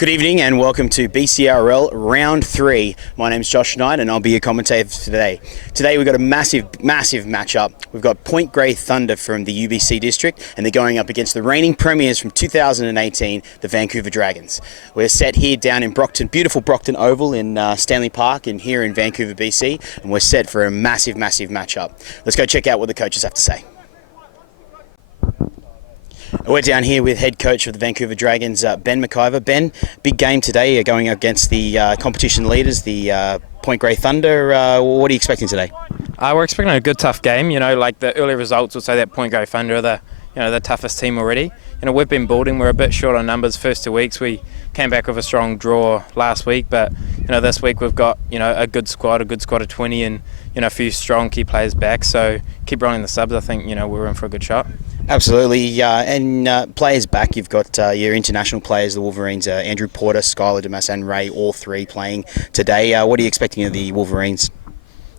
Good evening and welcome to BCRL Round 3. My name's Josh Knight and I'll be your commentator for today. Today we've got a massive matchup. We've got Point Grey Thunder from the UBC district and they're going up against the reigning premiers from 2018, the Vancouver Dragons. We're set here down in Brockton, beautiful Brockton Oval in Stanley Park and here in Vancouver, BC, and we're set for a massive matchup. Let's go check out what the coaches have to say. We're down here with head coach of the Vancouver Dragons, Ben McIver. Ben, big game today. You're going against the competition leaders, the Point Grey Thunder. What are you expecting today? We're expecting a good, tough game. Like the early results will say that Point Grey Thunder are the toughest team already. We've been building. We're a bit short on numbers first 2 weeks. We came back with a strong draw last week, but this week we've got a good squad of 20, and a few strong key players back. So keep rolling the subs. I think we're in for a good shot. Absolutely, and players back. You've got your international players, the Wolverines, Andrew Porter, Skylar Damas and Ray, all three playing today. What are you expecting of the Wolverines?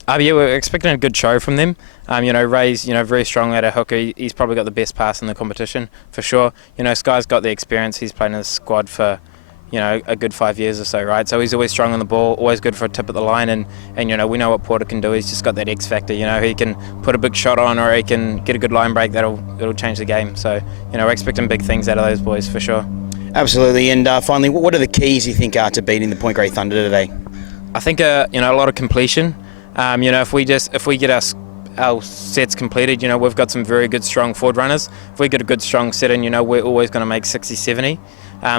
We're expecting a good show from them. Ray's very strong at a hooker. He's probably got the best pass in the competition for sure. Sky's got the experience. He's played in the squad for a good 5 years or so, right? So he's always strong on the ball, always good for a tip at the line, and we know what Porter can do. He's just got that X factor. He can put a big shot on, or he can get a good line break that'll change the game. So we're expecting big things out of those boys for sure. Absolutely. And finally, what are the keys you think are to beating the Point Grey Thunder today? I think a lot of completion. If we get our sets completed, we've got some very good strong forward runners. If we get a good strong set in, we're always going to make 60-70.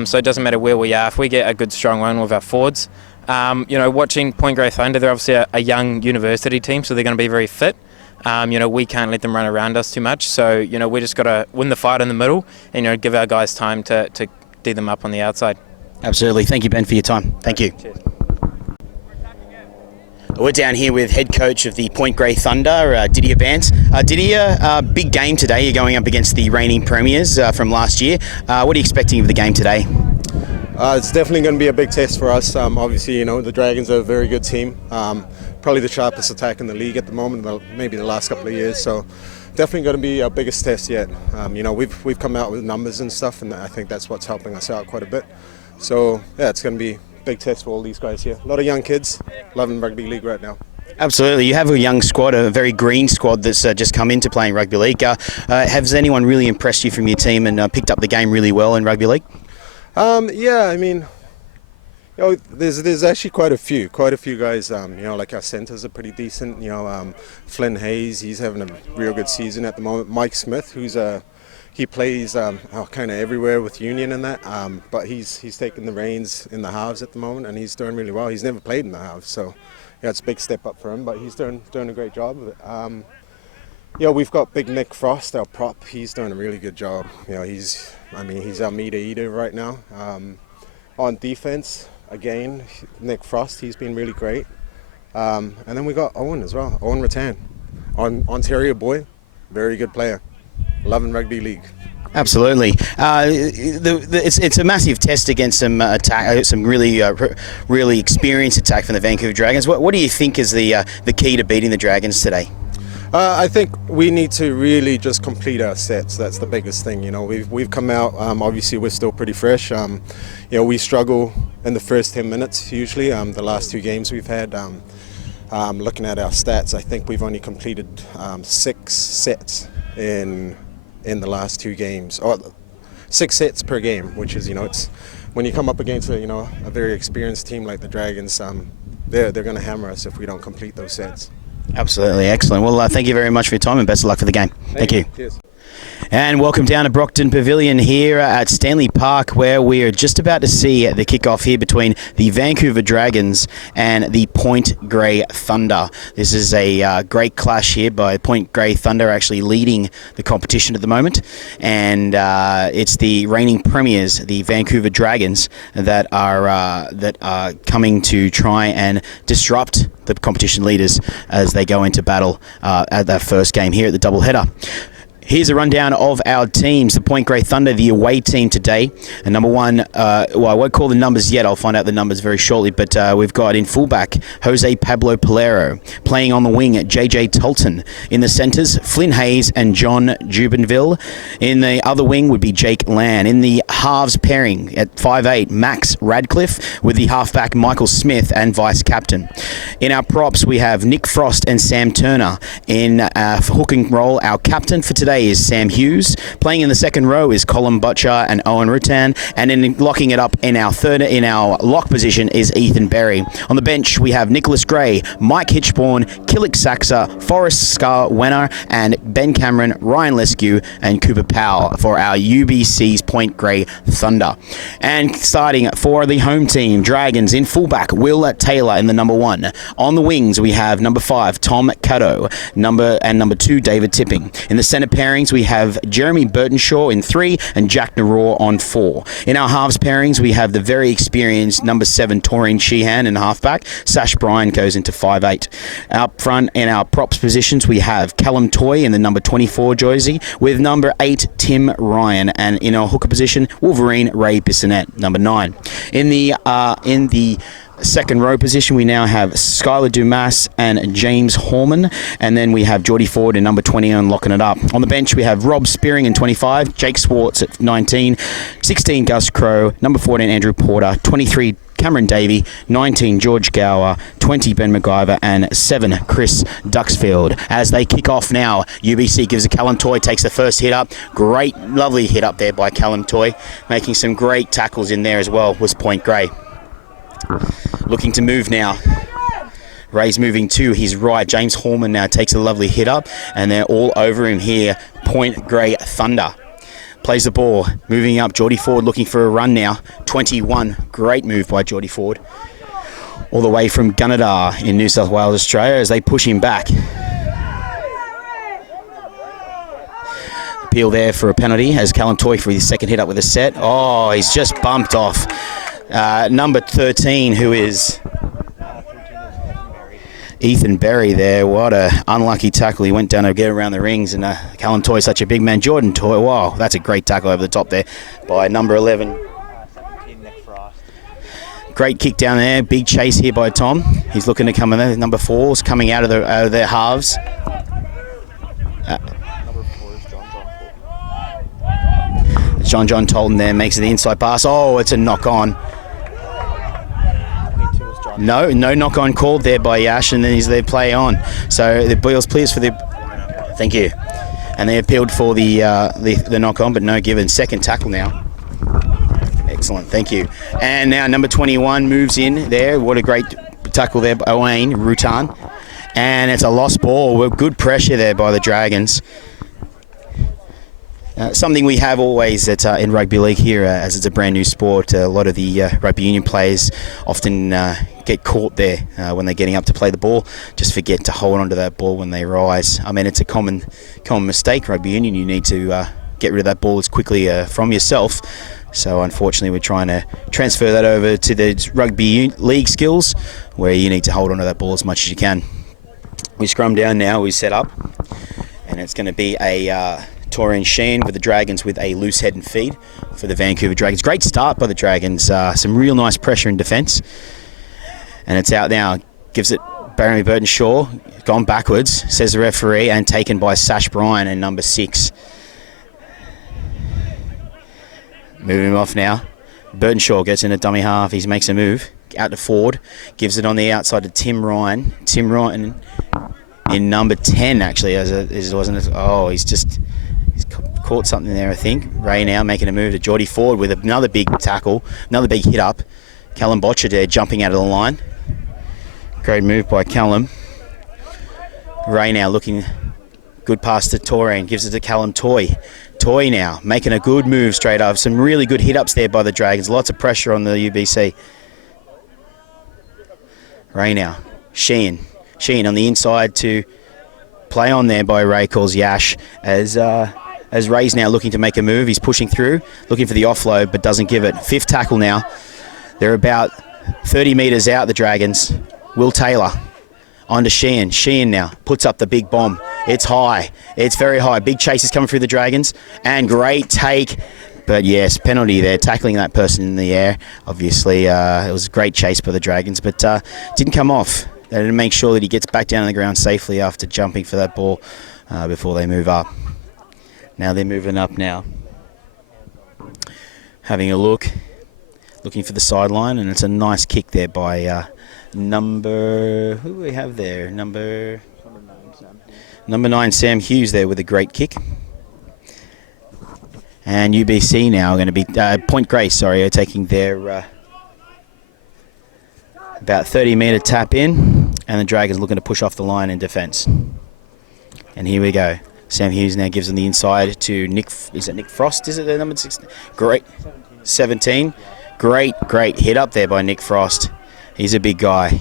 So it doesn't matter where we are. If we get a good strong run with our forwards, watching Point Grey Thunder, they're obviously a young university team, so they're going to be very fit. We can't let them run around us too much. So we just got to win the fight in the middle and give our guys time to D them up on the outside. Absolutely. Thank you, Ben, for your time. Thank you. Cheers. We're down here with head coach of the Point Grey Thunder, Didier Bance. Didier, big game today. You're going up against the reigning premiers from last year. What are you expecting of the game today? It's definitely going to be a big test for us. Obviously, the Dragons are a very good team. Probably the sharpest attack in the league at the moment, maybe the last couple of years. So definitely going to be our biggest test yet. We've come out with numbers and stuff, and I think that's what's helping us out quite a bit. So yeah, it's going to be big test for all these guys here. A lot of young kids loving rugby league right now. Absolutely. You have a young squad, a very green squad that's just come into playing rugby league. Has anyone really impressed you from your team and picked up the game really well in rugby league? There's actually quite a few guys. Like our centres are pretty decent. Flynn Hayes, he's having a real good season at the moment. Mike Smith, he plays kind of everywhere with Union and that, but he's taking the reins in the halves at the moment, and he's doing really well. He's never played in the halves, so yeah, it's a big step up for him, but he's doing a great job of it. We've got Big Nick Frost, our prop. He's doing a really good job. He's our meter eater right now. On defense, again, Nick Frost, he's been really great. And then we got Owen as well, Owen Rattan, Ontario boy, very good player. Loving rugby league. Absolutely. It's a massive test against some really experienced attack from the Vancouver Dragons. What do you think is the key to beating the Dragons today? I think we need to really just complete our sets. That's the biggest thing. We've come out. Obviously, we're still pretty fresh. We struggle in the first 10 minutes usually. The last two games we've had. Looking at our stats, I think we've only completed 6 sets in the last 2 games, or 6 sets per game, which is it's when you come up against a very experienced team like the Dragons, they're going to hammer us if we don't complete those sets. Absolutely, excellent. Well, thank you very much for your time and best of luck for the game. Thank you. Cheers. And welcome down to Brockton Pavilion here at Stanley Park, where we are just about to see the kickoff here between the Vancouver Dragons and the Point Grey Thunder. This is a great clash here by Point Grey Thunder, actually leading the competition at the moment, and it's the reigning premiers, the Vancouver Dragons, that are coming to try and disrupt the competition leaders as they go into battle at their first game here at the doubleheader. Here's a rundown of our teams. The Point Grey Thunder, the away team today. And number one, I won't call the numbers yet. I'll find out the numbers very shortly. But we've got in fullback, Jose Pablo Polero. Playing on the wing, JJ Tolton. In the centres, Flynn Hayes and John Jubenville. In the other wing would be Jake Lan. In the halves pairing at 5'8", Max Radcliffe with the halfback Michael Smith and vice captain. In our props, we have Nick Frost and Sam Turner. In hooking role, our captain for today is Sam Hughes. Playing in the second row is Colin Butcher and Owen Rutan, and in locking it up in our lock position is Ethan Berry. On the bench we have Nicholas Gray, Mike Hitchborn, Killick Saxa, Forrest Scar-Wenner, and Ben Cameron, Ryan Lescue, and Cooper Powell for our UBC's Point Grey Thunder. And starting for the home team, Dragons in fullback, Will Taylor in the number 1. On the wings we have number 5, Tom Caddo, number 2, David Tipping. In the centre pairings, we have Jeremy Burtonshaw in 3 and Jack Naror on 4. In our halves pairings, we have the very experienced number 7, Taurine Sheehan in halfback. Sash Bryan goes into 5'8". Up front in our props positions, we have Callum Toy in the number 24 jersey with number 8, Tim Ryan. And in our hooker position, Wolverine Ray Bissonette, number 9. In the second row position, we now have Skylar Dumas and James Horman, and then we have Geordie Ford in number 20 and locking it up. On the bench, we have Rob Spearing in 25, Jake Swartz at 19, 16 Gus Crow, number 14 Andrew Porter, 23 Cameron Davey, 19 George Gower, 20 Ben McIver, and 7 Chris Duxfield. As they kick off now, UBC gives a Callum Toy, takes the first hit up. Great, lovely hit up there by Callum Toy, making some great tackles in there as well, was Point Grey. Looking to move now. Ray's moving to his right. James Horman now takes a lovely hit up, and they're all over him here. Point Grey Thunder. Plays the ball. Moving up. Geordie Ford looking for a run now. 21. Great move by Geordie Ford. All the way from Gunnedah in New South Wales, Australia, as they push him back. Appeal there for a penalty as Callum Toy for his second hit up with a set. Oh, he's just bumped off. Number 13, who is Ethan Berry there. What a unlucky tackle. He went down to get around the rings, and Callum Toy, such a big man. Jordan Toy, wow, that's a great tackle over the top there by number 11. Great kick down there. Big chase here by Tom. He's looking to come in there. Number 4's coming out of their halves. John Tolton there makes it the inside pass. Oh, it's a knock on. No knock on called there by Yash, and then he's there play on. So the Boyles clears for the. Thank you. And they appealed for the knock on, but no given. Second tackle now. Excellent, thank you. And now number 21 moves in there. What a great tackle there by Owen Rutan. And it's a lost ball. Good pressure there by the Dragons. Something we have always in rugby league here, as it's a brand new sport. A lot of the rugby union players often get caught there when they're getting up to play the ball. Just forget to hold onto that ball when they rise. I mean, it's a common mistake. Rugby union, you need to get rid of that ball as quickly from yourself. So unfortunately, we're trying to transfer that over to the rugby league skills, where you need to hold onto that ball as much as you can. We scrum down now. We set up, and it's going to be a Taurine Sheen with the Dragons with a loose head and feed for the Vancouver Dragons. Great start by the Dragons. Some real nice pressure in defence. And it's out now. Gives it Barry Burtonshaw. Gone backwards, says the referee, and taken by Sash Bryan and number 6. Moving him off now. Burtonshaw gets in a dummy half. He makes a move. Out to Ford. Gives it on the outside to Tim Ryan. Tim Ryan in number 10, actually. He's caught something there, I think. Ray now making a move to Geordie Ford with another big tackle, another big hit up. Callum Botcher there jumping out of the line. Great move by Callum. Ray now looking good pass to Taurine, gives it to Callum Toy. Toy now making a good move straight up. Some really good hit ups there by the Dragons. Lots of pressure on the UBC. Ray now. Sheen on the inside to play on there by Ray, calls Yash as Ray's now looking to make a move. He's pushing through, looking for the offload, but doesn't give it. 5th tackle now. They're about 30 metres out, the Dragons. Will Taylor On to Sheehan. Sheehan now puts up the big bomb. It's high. It's very high. Big chase is coming through the Dragons. And great take. But yes, penalty there. Tackling that person in the air. Obviously, it was a great chase by the Dragons, but didn't come off. They didn't make sure that he gets back down on the ground safely after jumping for that ball before they move up. Now they're moving up now. Having a look. Looking for the sideline, and it's a nice kick there by number... Who do we have there? Number 9, Sam Hughes there with a great kick. And UBC now are going to be... Point Grey, sorry, are taking their about 30-metre tap in, and the Dragons looking to push off the line in defence. And here we go. Sam Hughes now gives them the inside to Nick... Is it Nick Frost? Is it the number 16? Great. 17. Great hit up there by Nick Frost. He's a big guy.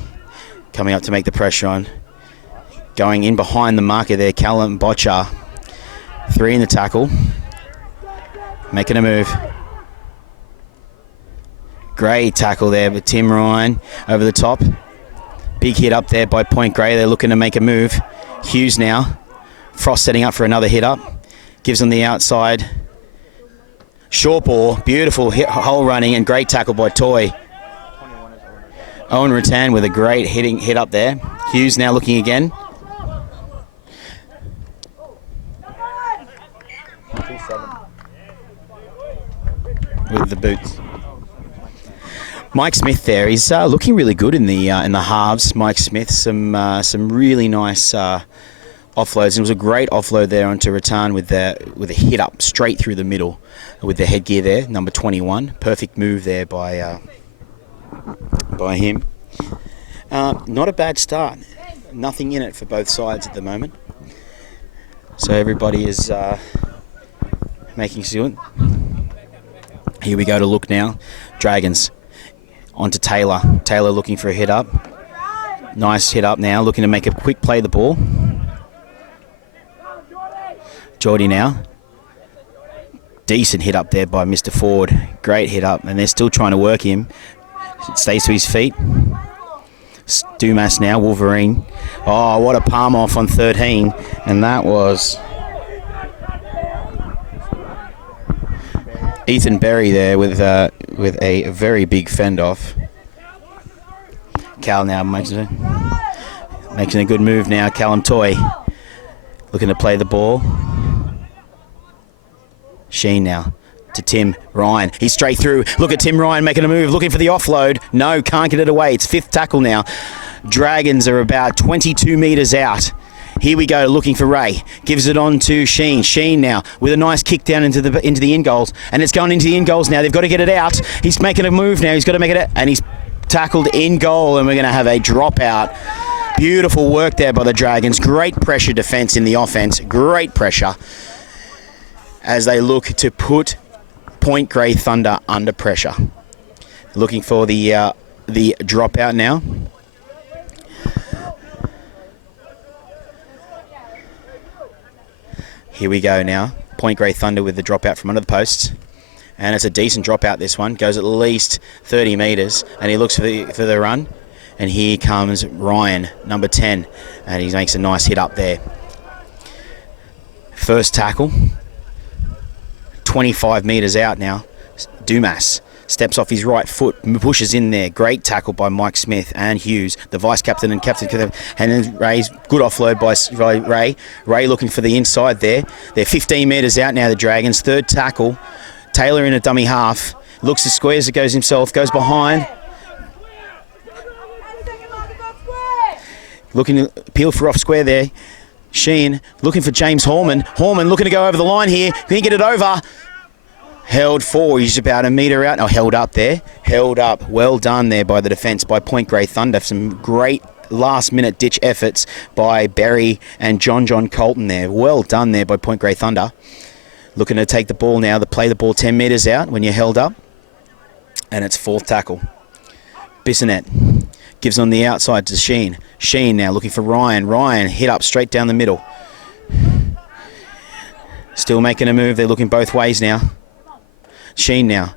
Coming up to make the pressure on. Going in behind the marker there, Callum Botcher. 3 in the tackle. Making a move. Great tackle there with Tim Ryan over the top. Big hit up there by Point Grey. They're looking to make a move. Hughes now. Frost setting up for another hit up. Gives them the outside. Short ball, beautiful hole running and great tackle by Toy. Owen Rattan with a great hit up there. Hughes now looking again. With the boots. Mike Smith there. He's looking really good in the halves. Mike Smith, some really nice offloads. It was a great offload there onto Rattan with a hit up straight through the middle with the headgear there, number 21. Perfect move there by him. Not a bad start. Nothing in it for both sides at the moment. So everybody is making sure. Here we go to look now. Dragons onto Taylor. Taylor looking for a hit up. Nice hit up now, looking to make a quick play the ball. Geordie now. Decent hit up there by Mr. Ford. Great hit up, and they're still trying to work him. Stays to his feet. Dumas now, Wolverine. Oh, what a palm off on 13. And that was Ethan Berry there with a very big fend off. Cal now making a good move now. Callum Toy looking to play the ball. Sheen now to Tim Ryan. He's straight through. Look at Tim Ryan making a move, looking for the offload. No, can't get it away. It's 5th tackle now. Dragons are about 22 metres out. Here we go, looking for Ray. Gives it on to Sheen. Sheen now with a nice kick down into the in goals. And it's going into the in goals now. They've got to get it out. He's making a move now. He's got to make it out. And he's tackled in goal, and we're going to have a dropout. Beautiful work there by the Dragons. Great pressure defence in the offence. Great pressure as they look to put Point Grey Thunder under pressure. Looking for the dropout now. Here we go now. Point Grey Thunder with the dropout from under the posts. And it's a decent dropout, this one. Goes at least 30 metres. And he looks for the run. And here comes Ryan, number 10. And he makes a nice hit up there. First tackle. 25 metres out now. Dumas steps off his right foot, pushes in there. Great tackle by Mike Smith and Hughes, the vice captain and captain. And then Ray's good offload by Ray. Ray looking for the inside there. They're 15 metres out now, the Dragons. Third tackle. Taylor in a dummy half. Looks as square as it goes himself. Goes behind. Looking to peel for off square there. Sheen looking for James Horman. Horman looking to go over the line here. Can he get it over? Held forward. He's about a metre out. Oh, held up there. Held up. Well done there by the defence by Point Grey Thunder. Some great last-minute ditch efforts by Barry and John Colton there. Well done there by Point Grey Thunder. Looking to take the ball now. To play the ball 10 metres out when you're held up. And it's 4th tackle. Bissonette gives on the outside to Sheen. Sheen now looking for Ryan. Ryan hit up straight down the middle. Still making a move. They're looking both ways now. Sheen now.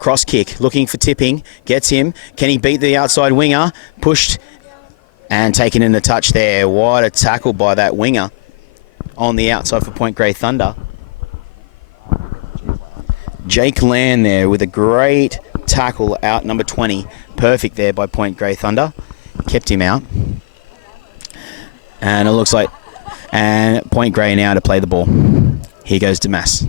Cross kick. Looking for tipping. Gets him. Can he beat the outside winger? Pushed And taking in the touch there. What a tackle by that winger on the outside for Point Grey Thunder. Jake Land there with a great tackle out, number 20. Perfect there by Point Grey Thunder. Kept him out. And it looks like, and Point Grey now to play the ball. Here goes Damas.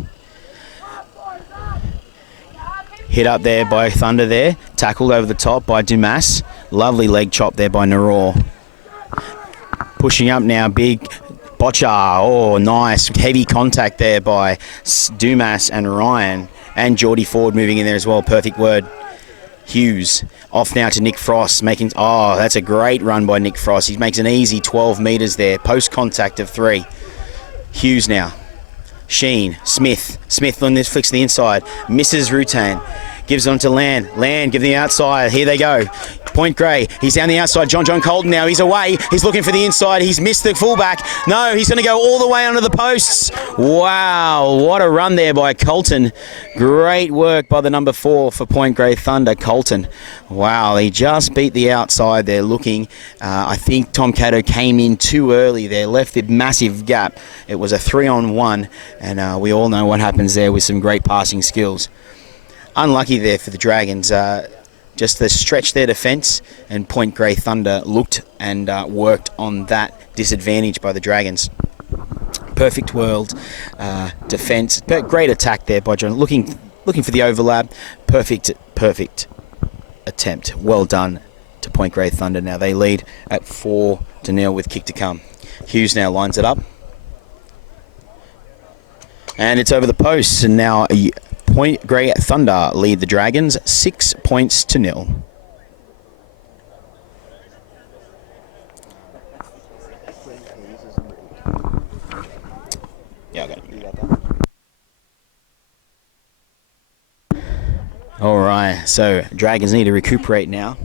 Hit up there by Thunder there. Tackled over the top by Dumas. Lovely leg chop there by Naror. Pushing up now, big botcher. Oh, nice. Heavy contact there by Dumas and Ryan. And Geordie Ford moving in there as well. Perfect word. Hughes. Off now to Nick Frost. Making, oh, that's a great run by Nick Frost. He makes an easy 12 metres there. Post contact of 3. Hughes now. Sheen, Smith on this, flicks the inside, misses Rutan, gives on to Land, give the outside, here they go, Point Grey, he's down the outside, John Colton now, he's away, he's looking for the inside, he's missed the fullback, no, he's going to go all the way under the posts. Wow, what a run there by Colton, great work by the number 4 for Point Grey Thunder, Colton. Wow, he just beat the outside there looking. I think Tom Cato came in too early there, left the massive gap. It was a 3-on-1, and we all know what happens there with some great passing skills. Unlucky there for the Dragons. Just the stretch their defence, and Point Grey Thunder looked and worked on that disadvantage by the Dragons. Perfect world defence, but great attack there by John. Looking for the overlap. Perfect attempt. Well done to Point Grey Thunder. Now they lead at 4-0 with kick to come. Hughes now lines it up. And it's over the posts. And now Point Grey Thunder lead the Dragons 6-0. Yeah, okay. All right, so Dragons need to recuperate now.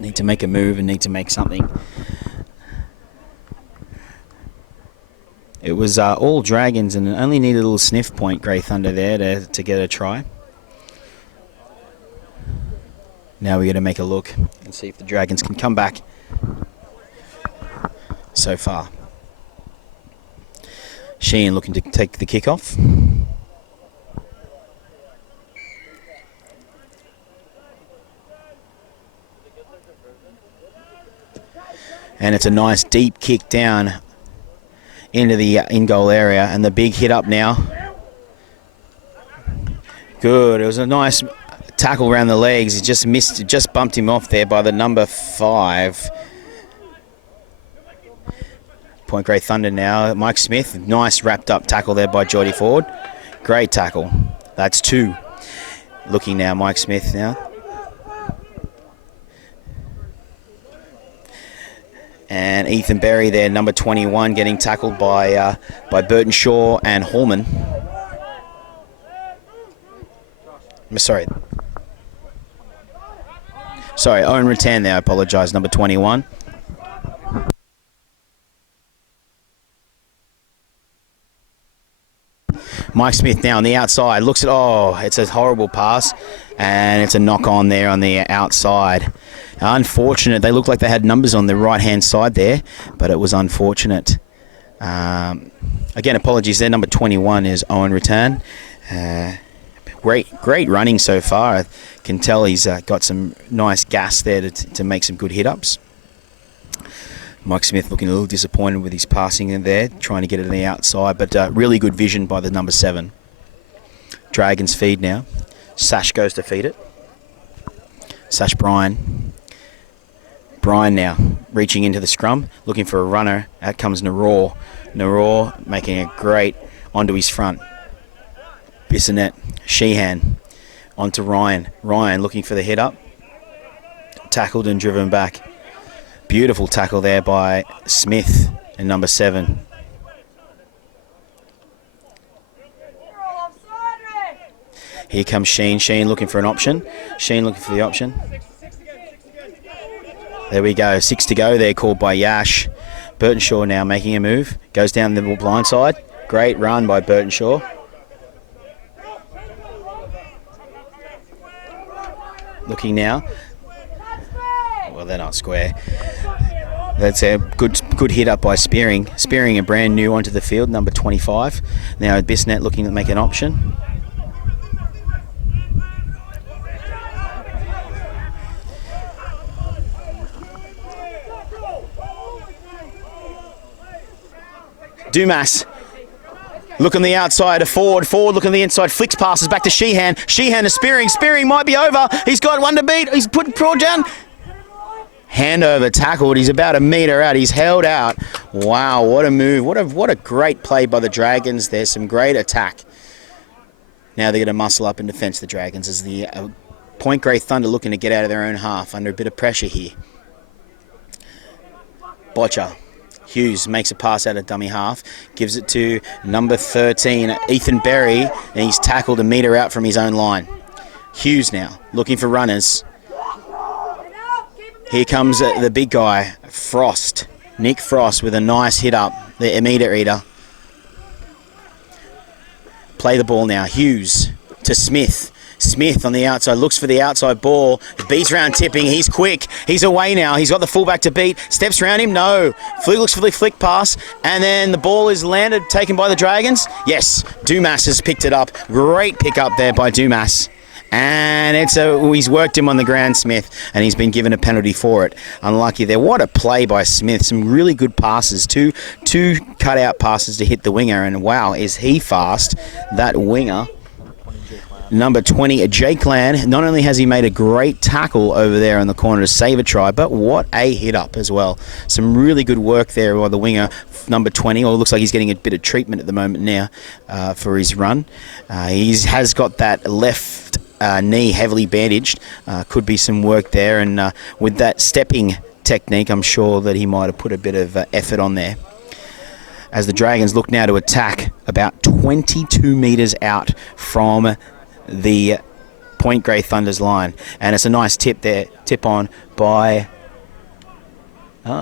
Need to make a move and need to make something. It was all Dragons and only needed a little sniff Point Grey Thunder there to get a try. Now we got to make a look and see if the Dragons can come back so far. Sheehan looking to take the kickoff. And it's a nice deep kick down into the in-goal area, and the big hit up now. Good. It was a nice tackle around the legs. He just missed, just bumped him off there by the number 5. Point Grey Thunder now. Mike Smith, nice wrapped up tackle there by Geordie Ford. Great tackle. That's 2. Looking now, Mike Smith now. And Ethan Berry there, number 21, getting tackled by Burton Shaw and Hallman. Sorry, Owen Rattan there, I apologise, number 21. Mike Smith now on the outside, looks at, oh, it's a horrible pass, and it's a knock on there on the outside. Unfortunate. They looked like they had numbers on the right-hand side there, but it was unfortunate. Again, apologies there. Number 21 is Owen Rattan. Great running so far. I can tell he's got some nice gas there to make some good hit-ups. Mike Smith looking a little disappointed with his passing in there, trying to get it on the outside, but really good vision by the number 7. Dragons feed now. Sash goes to feed it. Sash Bryan. Bryan now reaching into the scrum, looking for a runner. Out comes Naror. Naror making a great onto his front. Bissonette. Sheehan onto Ryan. Ryan looking for the hit up. Tackled and driven back. Beautiful tackle there by Smith and number 7. Here comes Sheen. Sheen looking for an option. Sheen looking for the option. There we go. 6 to go there, called by Yash. Burton Shaw now making a move. Goes down the blind side. Great run by Burton Shaw. Looking now. Well, they're not square. That's a good hit up by Spearing. Spearing, a brand new onto the field, number 25. Now Bissonnette looking to make an option. Dumas. Look on the outside, a forward, look on the inside, flicks passes back to Sheehan. Sheehan to Spearing. Spearing might be over. He's got one to beat. He's put Broad down. Handover tackled. He's about a metre out. He's held out. Wow, what a move. What a great play by the Dragons. There's some great attack. Now they're going to muscle up in defence, the Dragons, as the Point Grey Thunder looking to get out of their own half under a bit of pressure here. Botcher. Hughes makes a pass out of dummy half, gives it to number 13, Ethan Berry, and he's tackled a metre out from his own line. Hughes now, looking for runners. Here comes the big guy, Frost. Nick Frost with a nice hit up, the metre eater. Play the ball now, Hughes to Smith. Smith on the outside, looks for the outside ball, beats round tipping, he's quick, he's away now, he's got the fullback to beat, steps around him, no, looks for the flick pass, and then the ball is landed, taken by the Dragons. Yes, Dumas has picked it up, great pick up there by Dumas. And he's worked him on the ground, Smith, and he's been given a penalty for it. Unlucky there. What a play by Smith. Some really good passes. Two cut-out passes to hit the winger, and wow, is he fast, that winger. Number 20, Jake Land. Not only has he made a great tackle over there in the corner to save a try, but what a hit up as well. Some really good work there by the winger, number 20. Well, it looks like he's getting a bit of treatment at the moment now for his run. He has got that left knee heavily bandaged. Could be some work there, and with that stepping technique, I'm sure that he might have put a bit of effort on there. As the Dragons look now to attack about 22 metres out from the Point Grey Thunder's line, and it's a nice tip on by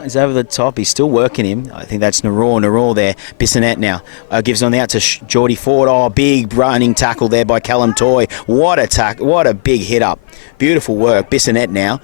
he's over the top, he's still working him. I think that's Naror there. Bissonnette now gives on the out to Geordie Ford. Big running tackle there by Callum Toy. What a big hit up, beautiful work. Bissonnette now,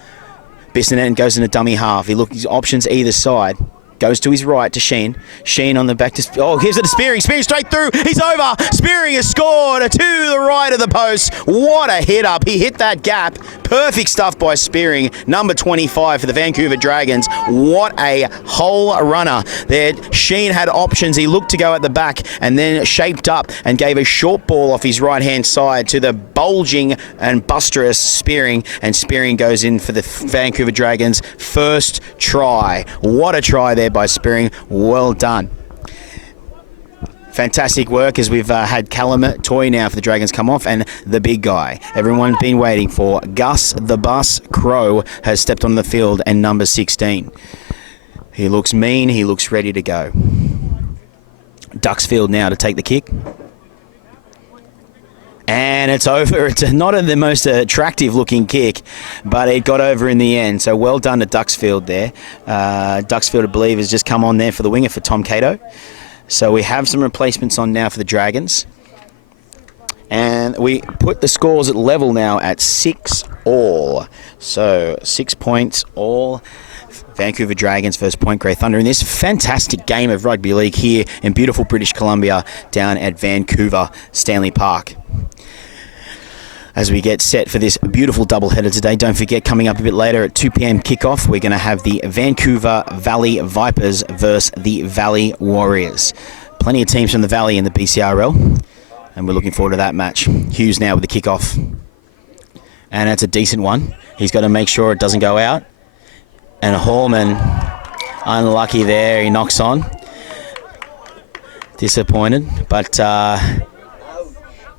goes in a dummy half. He looks his options either side. Goes to his right to Sheen. Sheen on the back to... gives it to Spearing. Spearing straight through. He's over. Spearing has scored to the right of the post. What a hit up. He hit that gap. Perfect stuff by Spearing. Number 25 for the Vancouver Dragons. What a hole runner there. Sheen had options. He looked to go at the back and then shaped up and gave a short ball off his right-hand side to the bulging and busterous Spearing. And Spearing goes in for the Vancouver Dragons' first try. What a try there by Spearing. Well done. Fantastic work as we've had Callum Toy now for the Dragons come off, and the big guy everyone's been waiting for, Gus the Bus Crow, has stepped on the field, and number 16. He looks mean, he looks ready to go. Duxfield now to take the kick. And it's over. It's not the most attractive looking kick, but it got over in the end. So well done to Duxfield there. Duxfield, I believe, has just come on there for the winger for Tom Cato. So we have some replacements on now for the Dragons. And we put the scores at level now at 6-all. So 6 points all. Vancouver Dragons versus Point Grey Thunder in this fantastic game of rugby league here in beautiful British Columbia down at Vancouver Stanley Park. As we get set for this beautiful doubleheader today, don't forget, coming up a bit later at 2 p.m. kickoff, we're going to have the Vancouver Valley Vipers versus the Valley Warriors. Plenty of teams from the Valley in the BCRL, and we're looking forward to that match. Hughes now with the kickoff, and it's a decent one. He's got to make sure it doesn't go out. And Hallman, unlucky there, he knocks on. Disappointed, but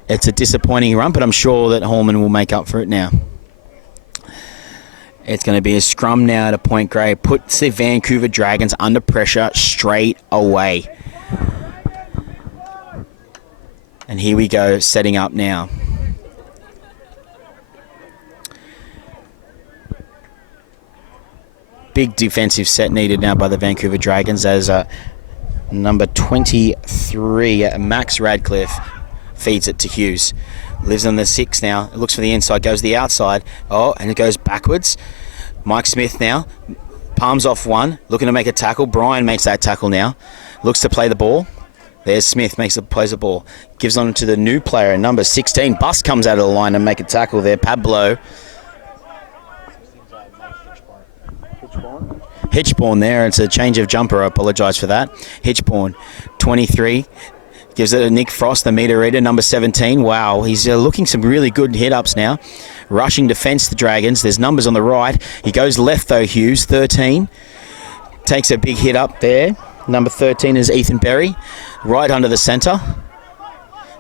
it's a disappointing run, but I'm sure that Hallman will make up for it now. It's going to be a scrum now to Point Grey. Puts the Vancouver Dragons under pressure straight away. And here we go, setting up now. Big defensive set needed now by the Vancouver Dragons as number 23, Max Radcliffe, feeds it to Hughes. Lives on the 6 now. It looks for the inside, goes the outside. And it goes backwards. Mike Smith now Palms off one, looking to make a tackle. Brian makes that tackle now. Looks to play the ball. There's Smith, plays the ball. Gives on to the new player, number 16. Bus comes out of the line and make a tackle there. Pablo. Hitchborn there. It's a change of jumper. I apologise for that. Hitchborn, 23. Gives it to Nick Frost, the meter reader, number 17. Wow, he's looking some really good hit-ups now. Rushing defence, the Dragons. There's numbers on the right. He goes left, though, Hughes, 13. Takes a big hit up there. Number 13 is Ethan Berry. Right under the centre.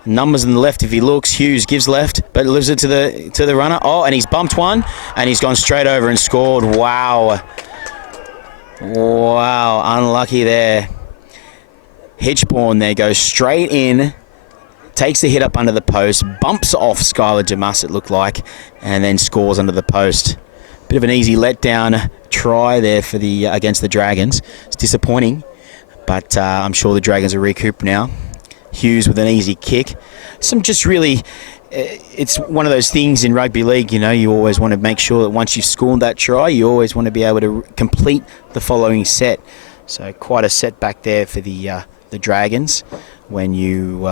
Numbers on the left if he looks. Hughes gives left, but lives it to the runner. Oh, and he's bumped one, and he's gone straight over and scored. Wow. Wow, unlucky there. Hitchborn there goes straight in, takes the hit up under the post, bumps off Skylar Jamas, it looked like, and then scores under the post. Bit of an easy letdown try there for the against the Dragons. It's disappointing, but I'm sure the Dragons are recouped now. Hughes with an easy kick. Some just really, it's one of those things in rugby league, you know, you always want to make sure that once you've scored that try, you always want to be able to complete the following set. So quite a setback there for the Dragons when you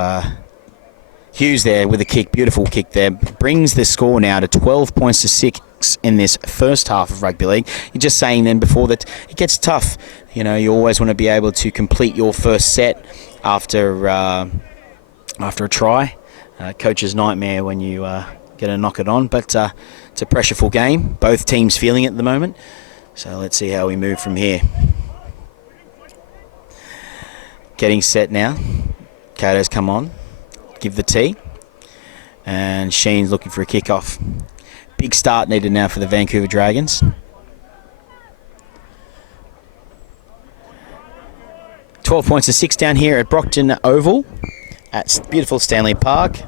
Hughes there with a kick, beautiful kick there, brings the score now to 12 points to 6 in this first half of rugby league. You're just saying then before that it gets tough, you know, you always want to be able to complete your first set after a try. Coach's nightmare when you get to knock it on, but it's a pressureful game, both teams feeling it at the moment, so let's see how we move from here. Getting set now. Kato's come on. Give the tee. And Sheen's looking for a kick-off. Big start needed now for the Vancouver Dragons. 12 points to 6 down here at Brockton Oval at beautiful Stanley Park.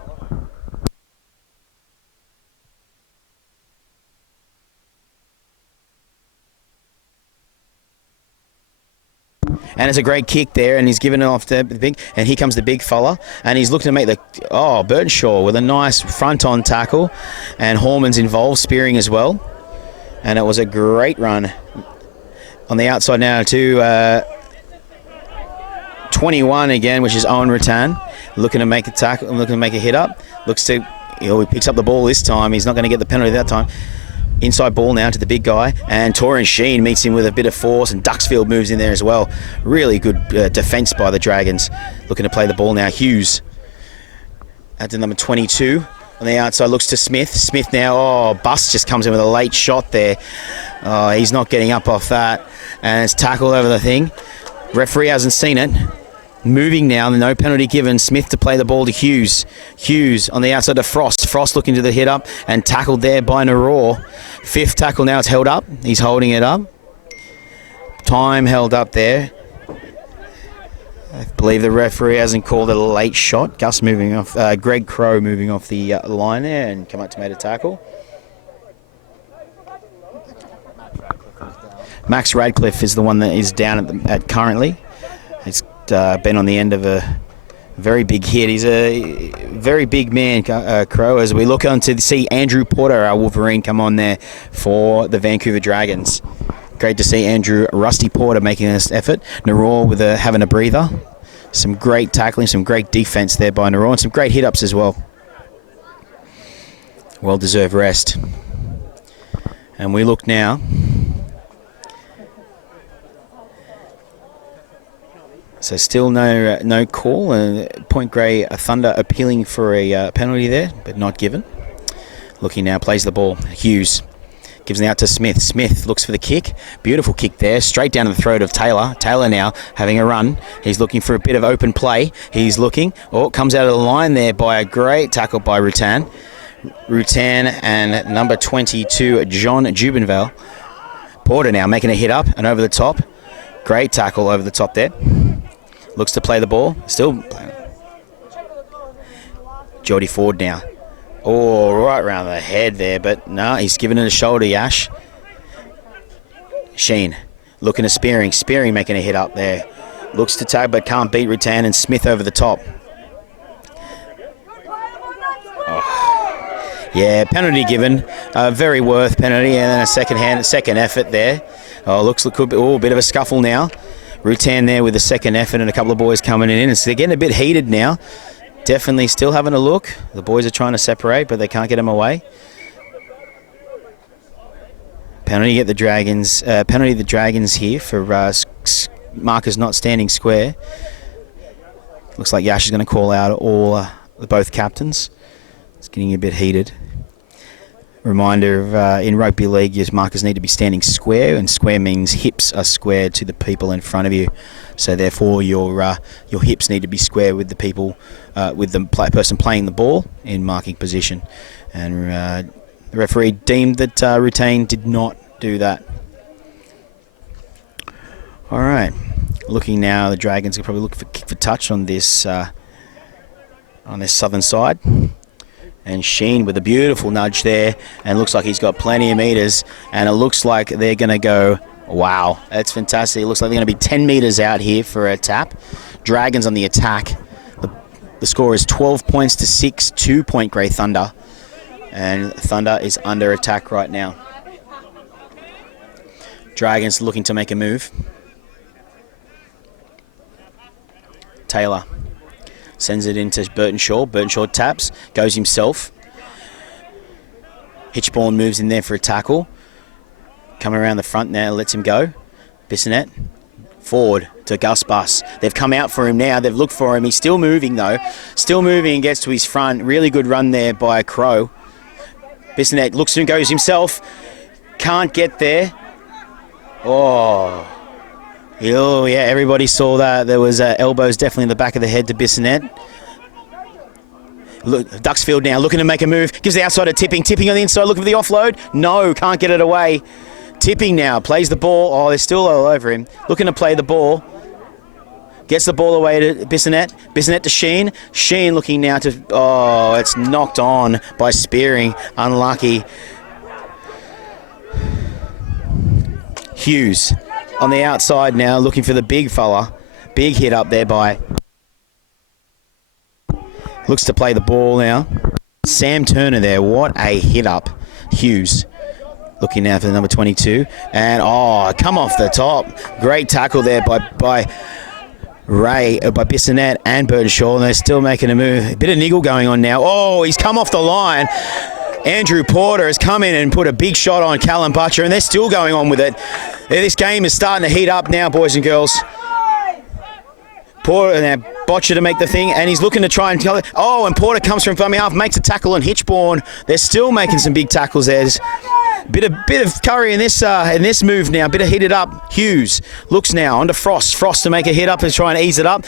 And it's a great kick there, and he's given it off to the big, and here comes the big fella, and he's looking to make the, Burtonshaw with a nice front-on tackle, and Horman's involved, spearing as well, and it was a great run. On the outside now to 21 again, which is Owen Rattan, looking to make a tackle, looking to make a hit up, he picks up the ball this time, he's not going to get the penalty that time. Inside ball now to the big guy, and Torian Sheen meets him with a bit of force, and Duxfield moves in there as well. Really good defence by the Dragons. Looking to play the ball now. Hughes at the number 22 on the outside, looks to Smith. Smith now, Bus just comes in with a late shot there. He's not getting up off that, and it's tackled over the thing. Referee hasn't seen it. Moving now, no penalty given. Smith to play the ball to Hughes. Hughes on the outside to Frost. Frost looking to the hit up and tackled there by Naror. Fifth tackle now, it's held up. He's holding it up. Time held up there. I believe the referee hasn't called it a late shot. Gus moving off, Greg Crow moving off the line there and come up to make a tackle. Max Radcliffe is the one that is down at currently. He's been on the end of a very big hit. He's a very big man, Crow, as we look on to see Andrew Porter, our Wolverine, come on there for the Vancouver Dragons. Great to see Andrew Rusty Porter making this effort. Naror with having a breather. Some great tackling, some great defence there by Naror, and some great hit-ups as well. Well-deserved rest. And we look now. So still no call. Point Grey Thunder appealing for a penalty there, but not given. Looking now, plays the ball. Hughes gives it out to Smith. Smith looks for the kick. Beautiful kick there, straight down to the throat of Taylor. Taylor now having a run. He's looking for a bit of open play. He's looking. Comes out of the line there by a great tackle by Rutan. Rutan and number 22, John Jubenville. Porter now making a hit up and over the top. Great tackle over the top there. Looks to play the ball. Still playing. Geordie Ford now. Right around the head there, but no, he's giving it a shoulder, Yash. Sheen looking at Spearing. Spearing making a hit up there. Looks to tag, but can't beat Rattan, and Smith over the top. Yeah, penalty given. Very worth penalty, and then a second effort there. Oh, looks like could be a bit of a scuffle now. Rutan there with a second effort and a couple of boys coming in. So they're getting a bit heated now. Definitely still having a look. The boys are trying to separate, but they can't get them away. Penalty at the Dragons. Penalty the Dragons here for markers not standing square. Looks like Yash is going to call out both captains. It's getting a bit heated. Reminder of in rugby league, your markers need to be standing square, and square means hips are square to the people in front of you. So therefore, your hips need to be square with the people, with the person playing the ball in marking position. And the referee deemed that Rutain did not do that. All right, looking now, the Dragons can probably look for kick for touch on this southern side. And Sheen with a beautiful nudge there, and looks like he's got plenty of meters, and it looks like they're going to go, wow, that's fantastic. It looks like they're going to be 10 meters out here for a tap. Dragons on the attack. The score is 12 points to 6, 2-point Grey Thunder, and Thunder is under attack right now. Dragons looking to make a move. Taylor sends it into Burtonshaw. Burtonshaw taps, goes himself. Hitchborn moves in there for a tackle. Coming around the front now, lets him go. Bissonette forward to Gus Bus. They've come out for him now. They've looked for him. He's still moving though. Still moving and gets to his front. Really good run there by Crow. Bissonette looks and goes himself. Can't get there. Oh, yeah, everybody saw that. There was elbows definitely in the back of the head to Bissonette. Look, Duxfield now looking to make a move. Gives the outside a tipping on the inside, looking for the offload. No, can't get it away. Tipping now, plays the ball. Oh, they're still all over him. Looking to play the ball. Gets the ball away to Bissonette. Bissonette to Sheen. Sheen looking now to... Oh, it's knocked on by Spearing. Unlucky. Hughes on the outside now, looking for the big fella. Big hit up there by... Looks to play the ball now. Sam Turner there. What a hit up. Hughes looking now for the number 22. And, come off the top. Great tackle there by Bissonette and Burtonshaw. And they're still making a move. A bit of niggle going on now. Oh, he's come off the line. Andrew Porter has come in and put a big shot on Callum Butcher, and they're still going on with it. This game is starting to heat up now, boys and girls. Porter now, Butcher to make the thing, and he's looking to try and tell it. Oh, and Porter comes from dummy half, makes a tackle on Hitchborn. They're still making some big tackles there. There's bit of curry in this move now. Bit of heated up. Hughes looks now onto Frost. Frost to make a hit up and try and ease it up.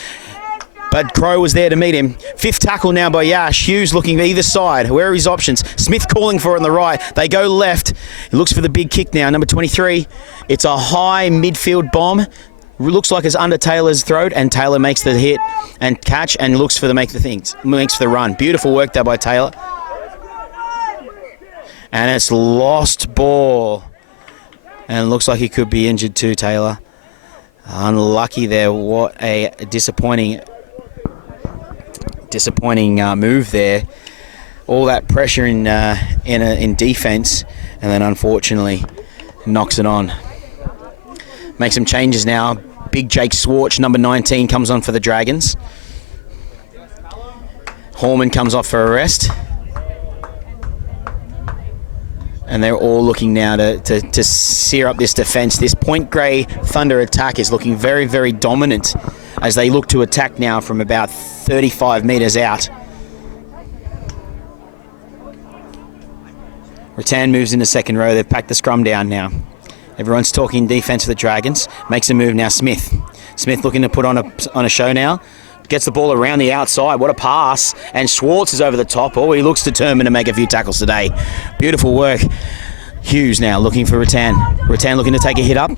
But Crow was there to meet him. Fifth tackle now by Yash. Hughes looking either side. Where are his options? Smith calling for it on the right. They go left. He looks for the big kick now. Number 23. It's a high midfield bomb. Looks like it's under Taylor's throat, and Taylor makes the hit and catch and looks for makes for the run. Beautiful work there by Taylor. And it's lost ball. And it looks like he could be injured too, Taylor. Unlucky there. What a disappointing move there. All that pressure in defence, and then unfortunately knocks it on. Make some changes now. Big Jake Swartz, number 19, comes on for the Dragons. Horman comes off for a rest. And they're all looking now to sear up this defence. This Point Grey Thunder attack is looking very, very dominant as they look to attack now from about 35 metres out. Rattan moves into second row. They've packed the scrum down now. Everyone's talking defence for the Dragons. Makes a move now, Smith. Smith looking to put on a show now. Gets the ball around the outside. What a pass. And Schwartz is over the top. Oh, he looks determined to make a few tackles today. Beautiful work. Hughes now looking for Rattan. Rattan looking to take a hit up.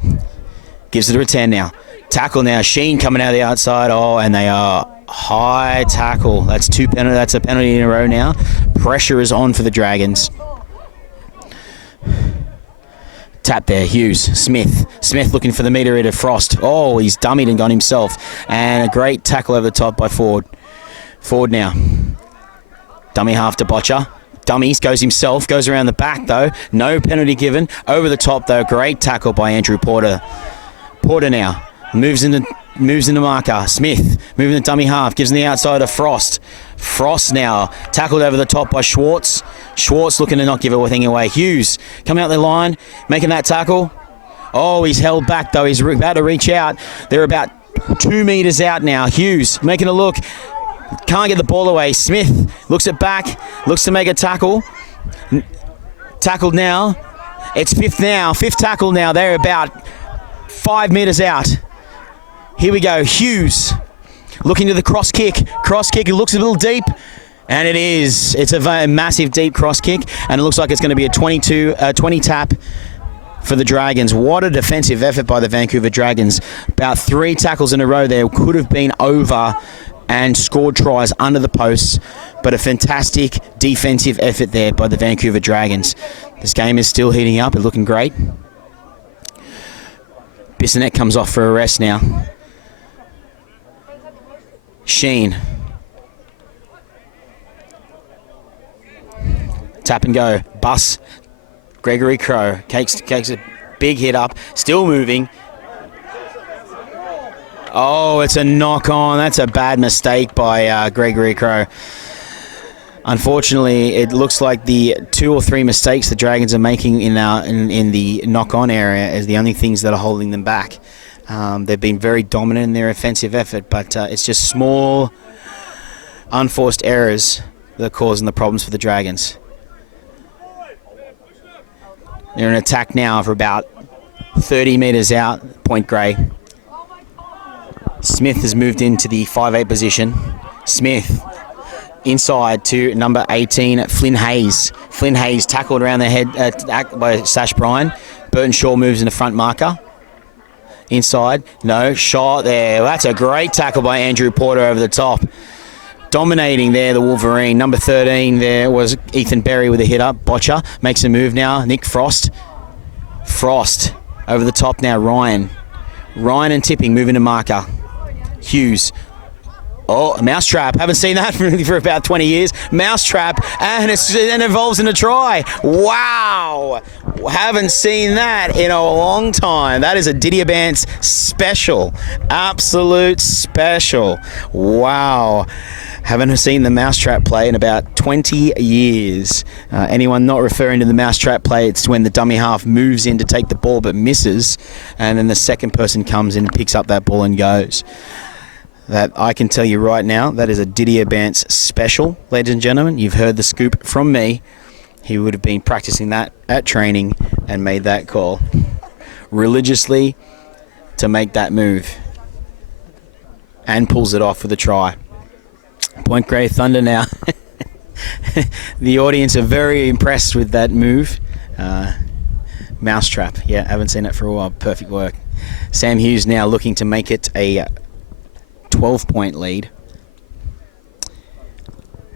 Gives it to Rattan now. Tackle now. Sheen coming out of the outside. Oh, and they are high tackle. That's a penalty in a row now. Pressure is on for the Dragons. Tap there, Hughes, Smith looking for the meter at Frost. Oh, he's dummied and gone himself. And a great tackle over the top by Ford. Ford now. Dummy half to Botcher. Dummies, goes himself, goes around the back though. No penalty given. Over the top though. Great tackle by Andrew Porter. Porter now moves into marker. Smith moving the dummy half, gives him the outside of Frost. Frost now tackled over the top by Schwartz. Schwartz looking to not give everything away. Hughes coming out the line, making that tackle. Oh, he's held back though. He's about to reach out. They're about 2 meters out now. Hughes making a look. Can't get the ball away. Smith looks it back. Looks to make a tackle. Tackled now. It's fifth now. Fifth tackle now. They're about 5 meters out. Here we go. Hughes looking to the cross kick. Cross kick. It looks a little deep. And it is. It's a massive deep cross kick. And it looks like it's going to be a 20 tap for the Dragons. What a defensive effort by the Vancouver Dragons. About 3 tackles in a row there. Could have been over and scored tries under the posts. But a fantastic defensive effort there by the Vancouver Dragons. This game is still heating up. It's looking great. Bissonnette comes off for a rest now. Sheen. Tap and go. Bus. Gregory Crow takes a big hit up. Still moving. Oh, it's a knock on. That's a bad mistake by Gregory Crow. Unfortunately, it looks like the 2 or 3 mistakes the Dragons are making in the knock-on area is the only things that are holding them back. They've been very dominant in their offensive effort, but it's just small, unforced errors that are causing the problems for the Dragons. They're in attack now for about 30 metres out, Point Grey. Smith has moved into the 5'8 position. Smith inside to number 18, Flynn Hayes. Flynn Hayes tackled around the head by Sash Bryan. Burton Shaw moves in the front marker. Inside, no, shot there. That's a great tackle by Andrew Porter over the top. Dominating there, the Wolverine. Number 13 there was Ethan Berry with a hit up. Botcher makes a move now. Nick Frost. Frost over the top now, Ryan. Ryan and Tipping moving to marker. Hughes. Oh, a mousetrap. Haven't seen that for about 20 years. Mousetrap, and it evolves in a try. Wow. Haven't seen that in a long time. That is a Didier Bance special. Absolute special. Wow. Haven't seen the mousetrap play in about 20 years. Anyone not referring to the mousetrap play, it's when the dummy half moves in to take the ball but misses, and then the second person comes in and picks up that ball and goes. That I can tell you right now, that is a Didier Bance special, ladies and gentlemen. You've heard the scoop from me. He would have been practicing that at training and made that call religiously to make that move, and pulls it off with a try. Point Grey Thunder now. The audience are very impressed with that move. Mousetrap. Yeah, haven't seen it for a while. Perfect work. Sam Hughes now looking to make it a 12-point lead.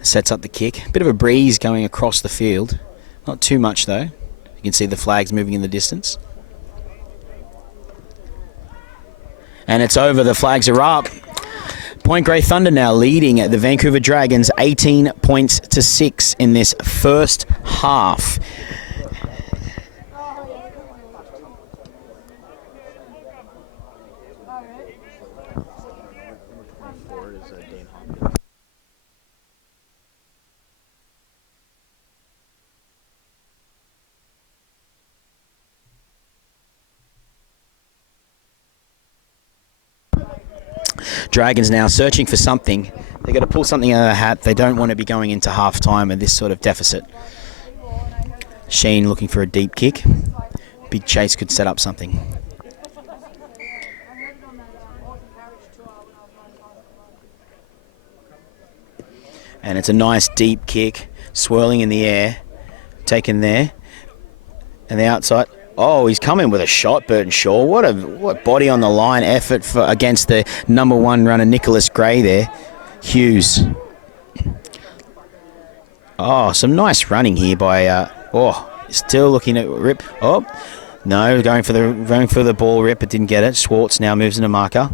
Sets up the kick. Bit of a breeze going across the field. Not too much though. You can see the flags moving in the distance. And it's over. The flags are up. Point Grey Thunder now leading the Vancouver Dragons 18 points to 6 in this first half. Dragons now searching for something. They've got to pull something out of the hat. They don't want to be going into half-time at this sort of deficit. Sheen looking for a deep kick. Big Chase could set up something. And it's a nice deep kick, swirling in the air, taken there. And the outside. Oh, he's coming with a shot, Burton Shaw. What body on the line effort against the number 1 runner, Nicholas Gray there. Hughes. Oh, some nice running here by. Still looking at Rip. Oh, no, going for the ball. Rip, but didn't get it. Schwartz now moves into marker.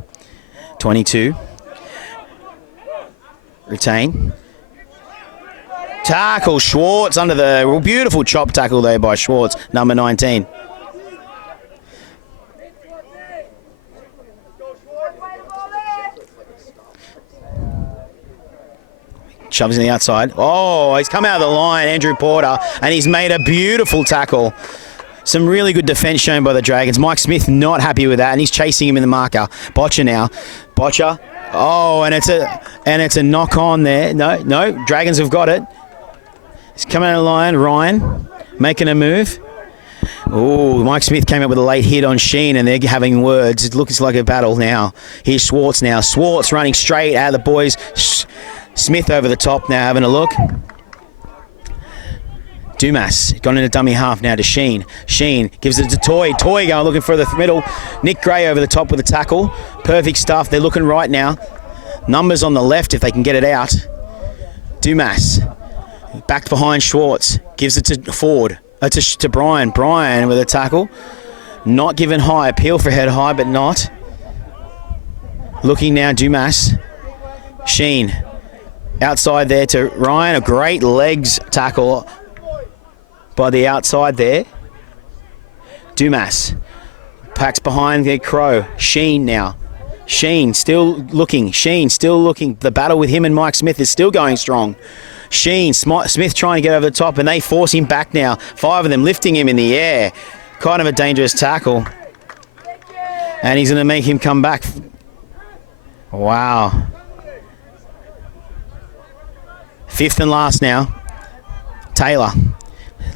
22. Retain. Tackle, Schwartz under the beautiful chop tackle there by Schwartz, number 19. Shoves in the outside. Oh, he's come out of the line, Andrew Porter, and he's made a beautiful tackle. Some really good defence shown by the Dragons. Mike Smith not happy with that, and he's chasing him in the marker. Botcher now. Botcher. Oh, and it's a knock on there. No, Dragons have got it. He's coming out of the line. Ryan making a move. Oh, Mike Smith came up with a late hit on Sheen, and they're having words. It looks like a battle now. Here's Schwartz now. Schwartz running straight out of the boys. Smith over the top now, having a look. Dumas gone into dummy half now to Sheen. Sheen gives it to Toy. Toy going looking for the middle. Nick Gray over the top with the tackle. Perfect stuff. They're looking right now. Numbers on the left if they can get it out. Dumas backed behind Schwartz. Gives it to Ford. To Brian. Brian with a tackle. Not given high. Appeal for head high, but not. Looking now, Dumas. Sheen. Outside there to Ryan. A great legs tackle by the outside there. Dumas packs behind their Crow. Sheen now. Sheen still looking. Sheen still looking. The battle with him and Mike Smith is still going strong. Sheen, Smith trying to get over the top, and they force him back now. 5 of them lifting him in the air. Kind of a dangerous tackle. And he's going to make him come back. Wow. 5th and last now. Taylor.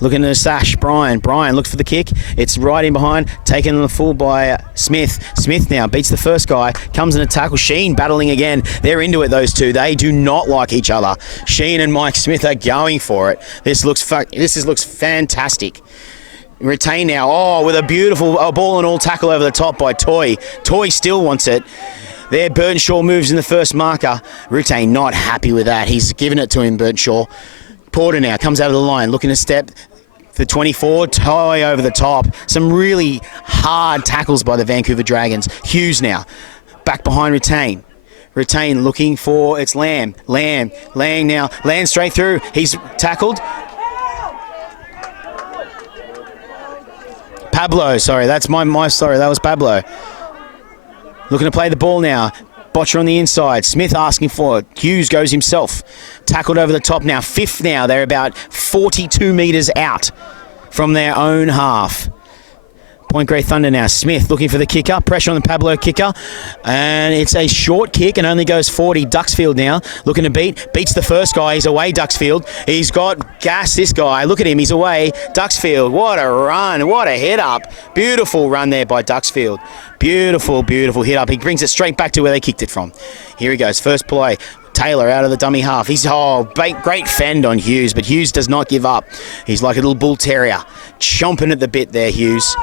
Looking at the sash. Brian looks for the kick. It's right in behind. Taken on the full by Smith. Smith now beats the first guy. Comes in a tackle. Sheen battling again. They're into it, those two. They do not like each other. Sheen and Mike Smith are going for it. This looks fantastic. Retain now. Oh, with a beautiful ball and all tackle over the top by Toy. Toy still wants it. There, Burnshaw moves in the first marker. Retain not happy with that. He's given it to him, Burnshaw. Porter now comes out of the line, looking to step. The 24, Toy over the top. Some really hard tackles by the Vancouver Dragons. Hughes now, back behind Retain. Retain looking for, it's Lamb. Lang now. Lang straight through. He's tackled. Pablo, sorry, that's my sorry, that was Pablo. Looking to play the ball now. Botcher on the inside. Smith asking for it. Hughes goes himself. Tackled over the top now. 5th now. They're about 42 metres out from their own half. Point Grey Thunder now. Smith looking for the kicker. Pressure on the Pablo kicker. And it's a short kick and only goes 40. Duxfield now looking to beats the first guy. He's away, Duxfield. He's got gas, this guy. Look at him. He's away. Duxfield. What a run. What a hit up. Beautiful run there by Duxfield. Beautiful hit up. He brings it straight back to where they kicked it from. Here he goes. First play. Taylor out of the dummy half. He's great fend on Hughes, but Hughes does not give up. He's like a little bull terrier. Chomping at the bit there, Hughes.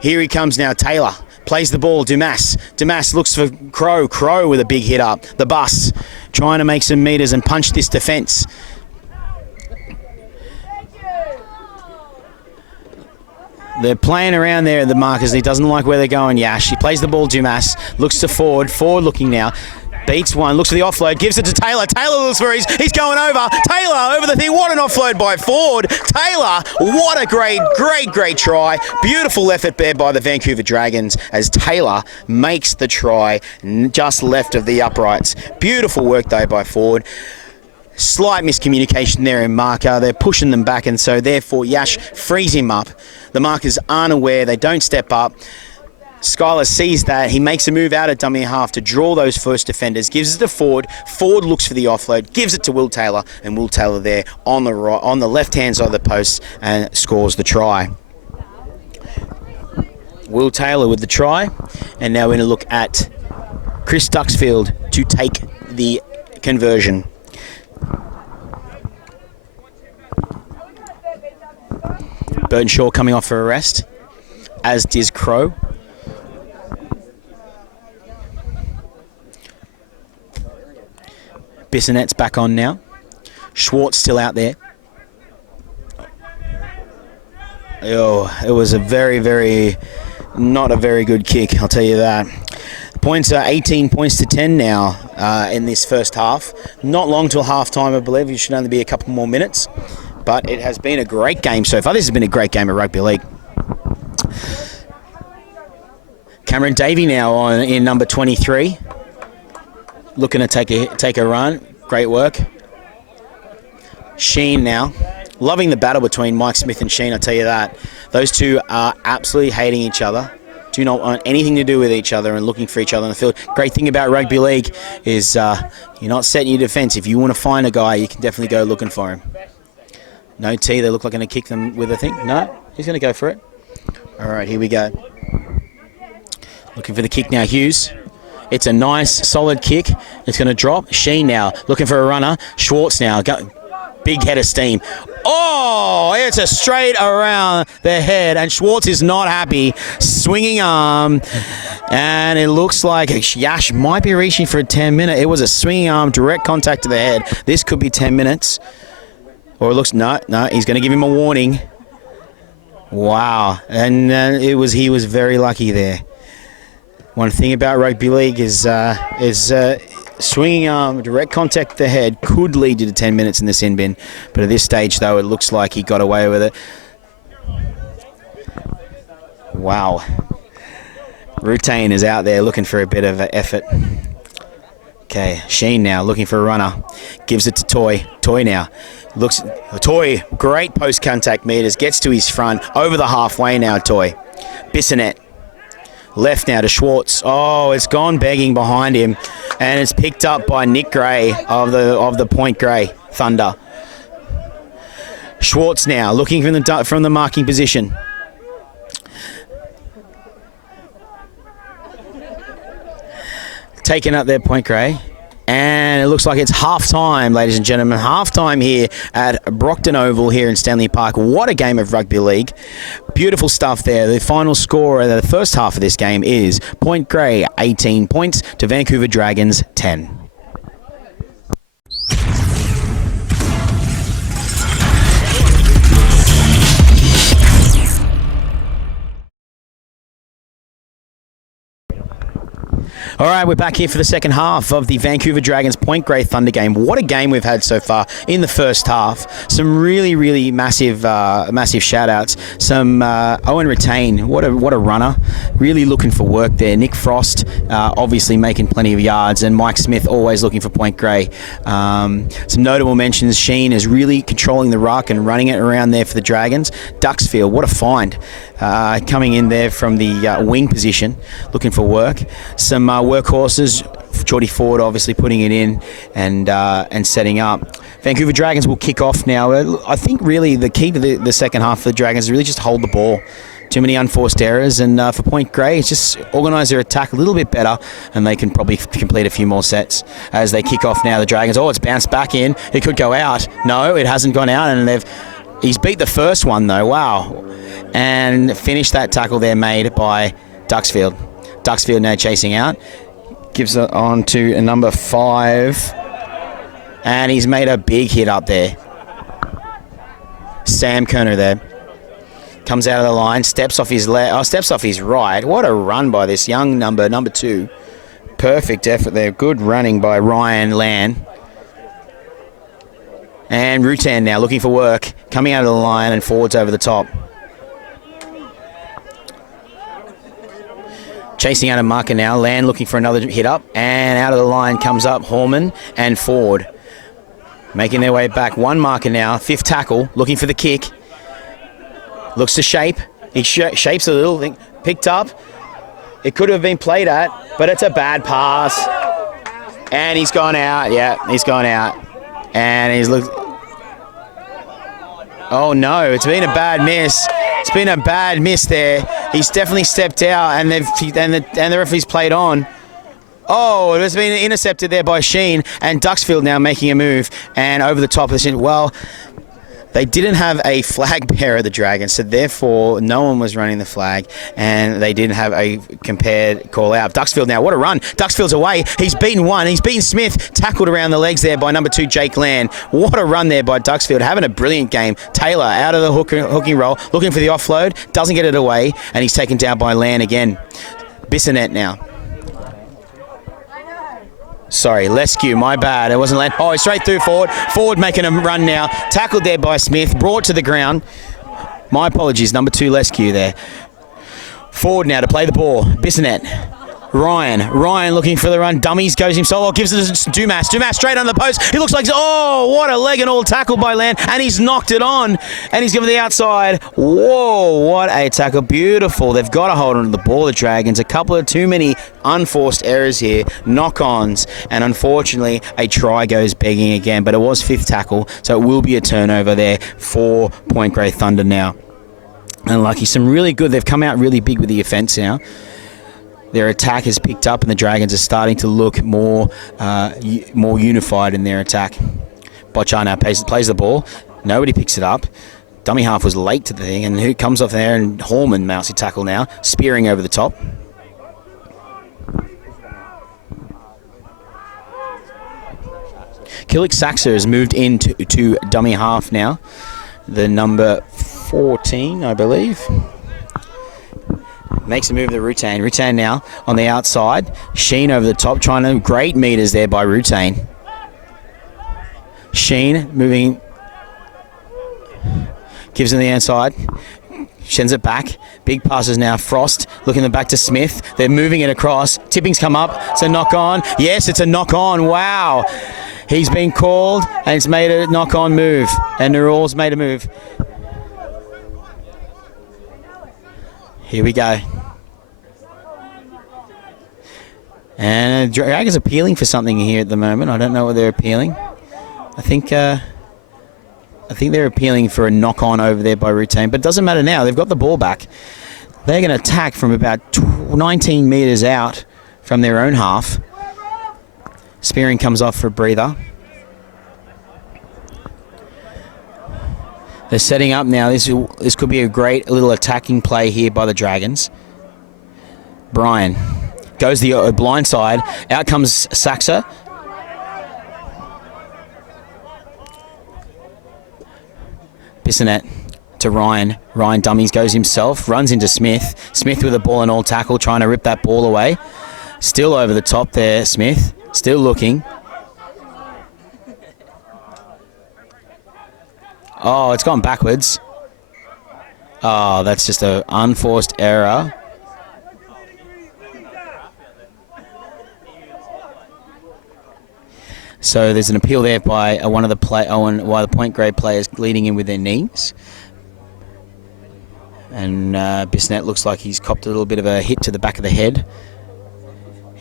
Here he comes now, Taylor. Plays the ball, Dumas. Dumas looks for Crow. Crow with a big hit up. The bus trying to make some metres and punch this defence. They're playing around there at the markers. He doesn't like where they're going, Yash. He plays the ball, Dumas. Looks to Ford. Ford looking now. Beats one, looks for the offload, gives it to Taylor. Taylor looks for he's going over. Taylor over the thing. What an offload by Ford. Taylor, what a great try. Beautiful effort there by the Vancouver Dragons as Taylor makes the try just left of the uprights. Beautiful work though by Ford. Slight miscommunication there in marker. They're pushing them back, and so therefore Yash frees him up. The markers aren't aware. They don't step up. Skylar sees that. He makes a move out of dummy half to draw those first defenders, gives it to Ford. Ford looks for the offload, gives it to Will Taylor, and Will Taylor there on the left-hand side of the post and scores the try. Will Taylor with the try, and now we're going to look at Chris Duxfield to take the conversion. Burnshaw coming off for arrest, as does Crow. Bissonet's back on now. Schwartz still out there. Oh, it was a not a very good kick, I'll tell you that. Points are 18 points to 10 now in this first half. Not long till half time, I believe. It should only be a couple more minutes. But it has been a great game so far. This has been a great game of rugby league. Cameron Davey now in number 23. Looking to take a run. Great work. Sheen now. Loving the battle between Mike Smith and Sheen, I'll tell you that. Those two are absolutely hating each other. Do not want anything to do with each other and looking for each other on the field. Great thing about rugby league is you're not setting your defence. If you want to find a guy, you can definitely go looking for him. No T, they look like going to kick them with a thing. No, he's going to go for it. All right, here we go. Looking for the kick now, Hughes. It's a nice, solid kick. It's going to drop. Sheen now, looking for a runner. Schwartz now, big head of steam. Oh, it's a straight around the head, and Schwartz is not happy. Swinging arm, and it looks like Yash might be reaching for a 10-minute. It was a swinging arm, direct contact to the head. This could be 10 minutes. Or it looks, no, he's going to give him a warning. Wow, and he was very lucky there. One thing about rugby league is swinging arm, direct contact to the head could lead you to 10 minutes in the sin bin. But at this stage, though, it looks like he got away with it. Wow. Rutain is out there looking for a bit of effort. Okay, Sheen now looking for a runner. Gives it to Toy. Toy now. Toy, great post-contact meters. Gets to his front. Over the halfway now, Toy. Bissonette. Left now to Schwartz. Oh, it's gone begging behind him, and it's picked up by Nick Gray of the Point Grey Thunder. Schwartz now looking from the marking position. Taken up there, Point Grey. And it looks like it's half-time, ladies and gentlemen. Half-time here at Brockton Oval here in Stanley Park. What a game of rugby league. Beautiful stuff there. The final score of the first half of this game is Point Grey 18 points to Vancouver Dragons 10. All right, we're back here for the second half of the Vancouver Dragons Point Grey Thunder game. What a game we've had so far in the first half. Some really, really massive shout-outs. Some Owen Retain, what a runner. Really looking for work there. Nick Frost, obviously making plenty of yards, and Mike Smith always looking for Point Grey. Some notable mentions, Sheen is really controlling the ruck and running it around there for the Dragons. Duxfield, what a find. Coming in there from the wing position, looking for work. Some workhorses, Geordie Ford obviously putting it in and setting up. Vancouver Dragons will kick off now. I think really the key to the second half for the Dragons is really just hold the ball. Too many unforced errors, and for Point Grey, it's just organise their attack a little bit better, and they can probably complete a few more sets as they kick off now. The Dragons, it's bounced back in. It could go out. No, it hasn't gone out, and he's beat the first one though. Wow. And finished that tackle there made by Duxfield. Duxfield now chasing out. Gives it on to a number 5. And he's made a big hit up there. Sam Kerner there. Comes out of the line, steps off his left, steps off his right. What a run by this young number 2. Perfect effort there. Good running by Ryan Land. And Rutan now looking for work. Coming out of the line and forwards over the top. Chasing out a marker now. Land looking for another hit up. And out of the line comes up Horman and Ford. Making their way back. One marker now. 5th tackle. Looking for the kick. Looks to shape. He shapes a little thing. Picked up. It could have been played at, but it's a bad pass. And he's gone out. Yeah, he's gone out. And he's looked. Oh no, it's been a bad miss. It's been a bad miss there. He's definitely stepped out, and the referee's played on. Oh, it has been intercepted there by Sheen, and Duxfield now making a move and over the top of the shin. Well, they didn't have a flag bearer, the Dragons, so therefore no one was running the flag, and they didn't have a compared call out. Duxfield now, what a run. Duxfield's away. He's beaten one. He's beaten Smith. Tackled around the legs there by number 2, Jake Land. What a run there by Duxfield. Having a brilliant game. Taylor out of the hooking roll, looking for the offload. Doesn't get it away, and he's taken down by Land again. Bissonette now. Sorry, Lescue, my bad. It wasn't land. Oh, straight through forward. Forward making a run now. Tackled there by Smith. Brought to the ground. My apologies, number 2, Lescue there. Forward now to play the ball. Bissonette. Ryan looking for the run. Dummies, goes himself. Oh, gives it to Dumas. Dumas straight on the post. He looks like, oh, what a leg and all tackle by Land. And he's knocked it on. And he's given the outside. Whoa, what a tackle. Beautiful. They've got to hold on to the ball, the Dragons. A couple of too many unforced errors here. Knock-ons. And unfortunately, a try goes begging again. But it was 5th tackle. So it will be a turnover there for Point Grey Thunder now. And lucky, some really good. They've come out really big with the offence now. Their attack has picked up and the Dragons are starting to look more unified in their attack. Botchar now plays the ball. Nobody picks it up. Dummy half was late to the thing, and who comes off there? And Hallman mousy tackle now, spearing over the top. Killick Saxer has moved into to dummy half now. The number 14, I believe. Makes a move to Rutain. Rutain now on the outside. Sheen over the top, trying to great meters there by Rutain. Sheen moving, gives him the inside, sends it back. Big passes now. Frost looking back to Smith. They're moving it across. Tipping's come up. It's a knock on. Yes, it's a knock on. Wow. He's been called and it's made a knock on move. And Narul's made a move. Here we go. And Dragons appealing for something here at the moment. I don't know what they're appealing. I think they're appealing for a knock-on over there by Rutain, but it doesn't matter now. They've got the ball back. They're going to attack from about 19 metres out from their own half. Spearing comes off for a breather. They're setting up now. This could be a great little attacking play here by the Dragons. Brian goes the blind side. Out comes Saxer. Bissonette to Ryan. Ryan dummies, goes himself, runs into Smith. Smith with a ball and all tackle, trying to rip that ball away. Still over the top there, Smith. Still looking. Oh, it's gone backwards. Oh, that's just an unforced error. So there's an appeal there by one of the the Point Grey players leading in with their knees. And Bissonette looks like he's copped a little bit of a hit to the back of the head.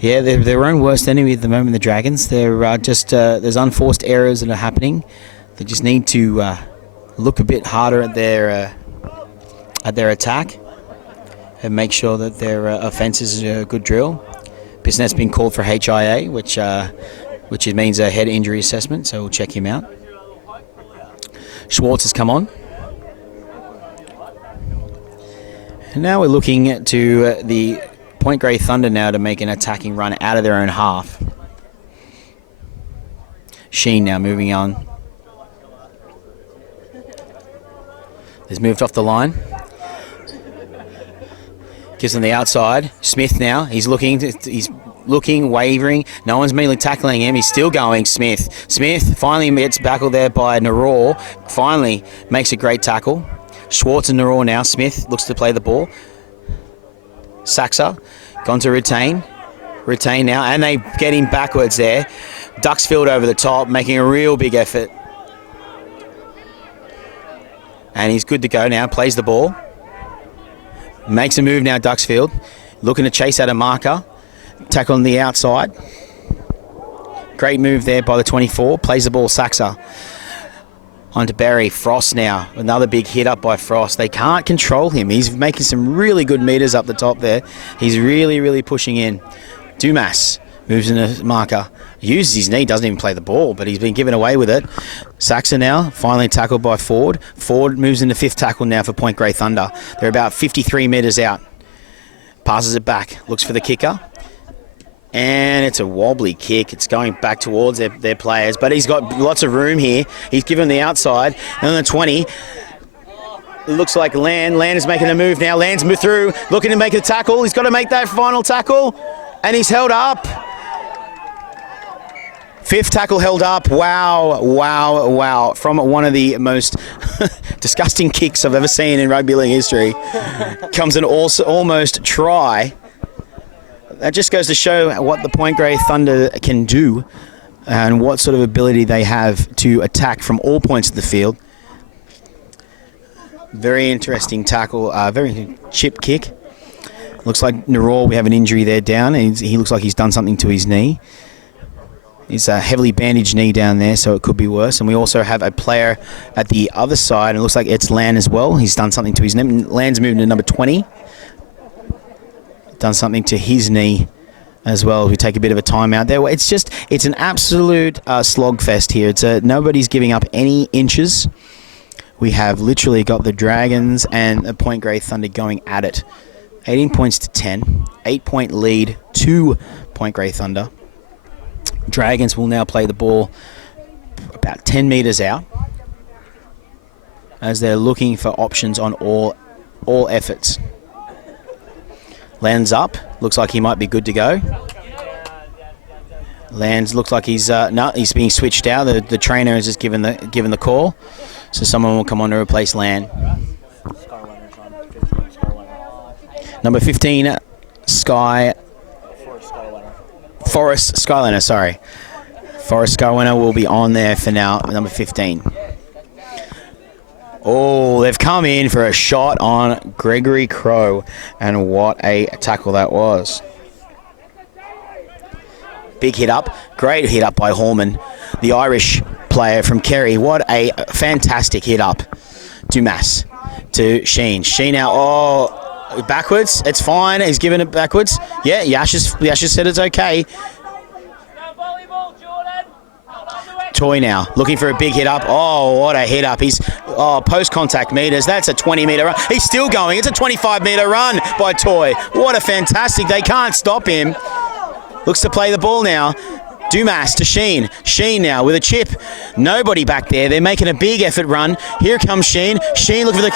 Yeah, they're their own worst enemy at the moment, the Dragons. They're there's unforced errors that are happening. They just need to look a bit harder at their attack and make sure that their offence is a good drill. Bissonette's been called for HIA, which means a head injury assessment, so we'll check him out. Schwartz has come on. And now we're looking to the Point Grey Thunder now to make an attacking run out of their own half. Sheen now moving on. He's moved off the line. Gives them the outside. Smith now. He's looking, wavering. No one's merely tackling him. He's still going, Smith. Smith finally gets tackled there by Naror. Finally makes a great tackle. Schwartz and Naror now. Smith looks to play the ball. Saxer gone to Retain. Retain now, and they get him backwards there. Duxfield over the top, making a real big effort. And he's good to go now. Plays the ball. Makes a move now, Duxfield. Looking to chase out a marker. Tackle on the outside. Great move there by the 24. Plays the ball, Saxer. On to Barry. Frost now. Another big hit up by Frost. They can't control him. He's making some really good meters up the top there. He's really, really pushing in. Dumas moves in a marker. Uses his knee, doesn't even play the ball, but he's been given away with it. Saxer now, finally tackled by Ford. Ford moves into 5th tackle now for Point Grey Thunder. They're about 53 metres out. Passes it back. Looks for the kicker. And it's a wobbly kick. It's going back towards their players. But he's got lots of room here. He's given the outside. And on the 20, it looks like Land. Land is making a move now. Land's moved through, looking to make a tackle. He's got to make that final tackle. And he's held up. Fifth tackle held up. Wow, wow, wow. From one of the most disgusting kicks I've ever seen in rugby league history comes an almost try. That just goes to show what the Point Grey Thunder can do and what sort of ability they have to attack from all points of the field. Very interesting tackle, very chip kick. Looks like Naror, we have an injury there down. He looks like he's done something to his knee. It's a heavily bandaged knee down there, so it could be worse. And we also have a player at the other side, and it looks like it's Lan as well. He's done something to his knee. Lan's moved to number 20. Done something to his knee as well. We take a bit of a timeout there. It's an absolute slogfest here. Nobody's giving up any inches. We have literally got the Dragons and the Point Grey Thunder going at it. 18 points to 10. 8-point lead to Point Grey Thunder. Dragons will now play the ball about 10 metres out as they're looking for options on all efforts. Lands up. Looks like he might be good to go. Lands looks like he's being switched out. The trainer has just given the call. So someone will come on to replace Lan. Number 15, Forrest Skyliner, sorry. Forrest Skyliner will be on there for now, number 15. Oh, they've come in for a shot on Gregory Crow, and what a tackle that was. Big hit up, great hit up by Hallman, the Irish player from Kerry. What a fantastic hit up. Dumas to Sheen. Sheen out, backwards, it's fine, he's given it backwards. Yeah, Yash said it's okay. Toy now, looking for a big hit up. Oh, what a hit up. He's post-contact meters. That's a 20-metre run. He's still going. It's a 25-metre run by Toy. What a fantastic. They can't stop him. Looks to play the ball now. Dumas to Sheen. Sheen now with a chip. Nobody back there. They're making a big effort run. Here comes Sheen. Sheen looking for the...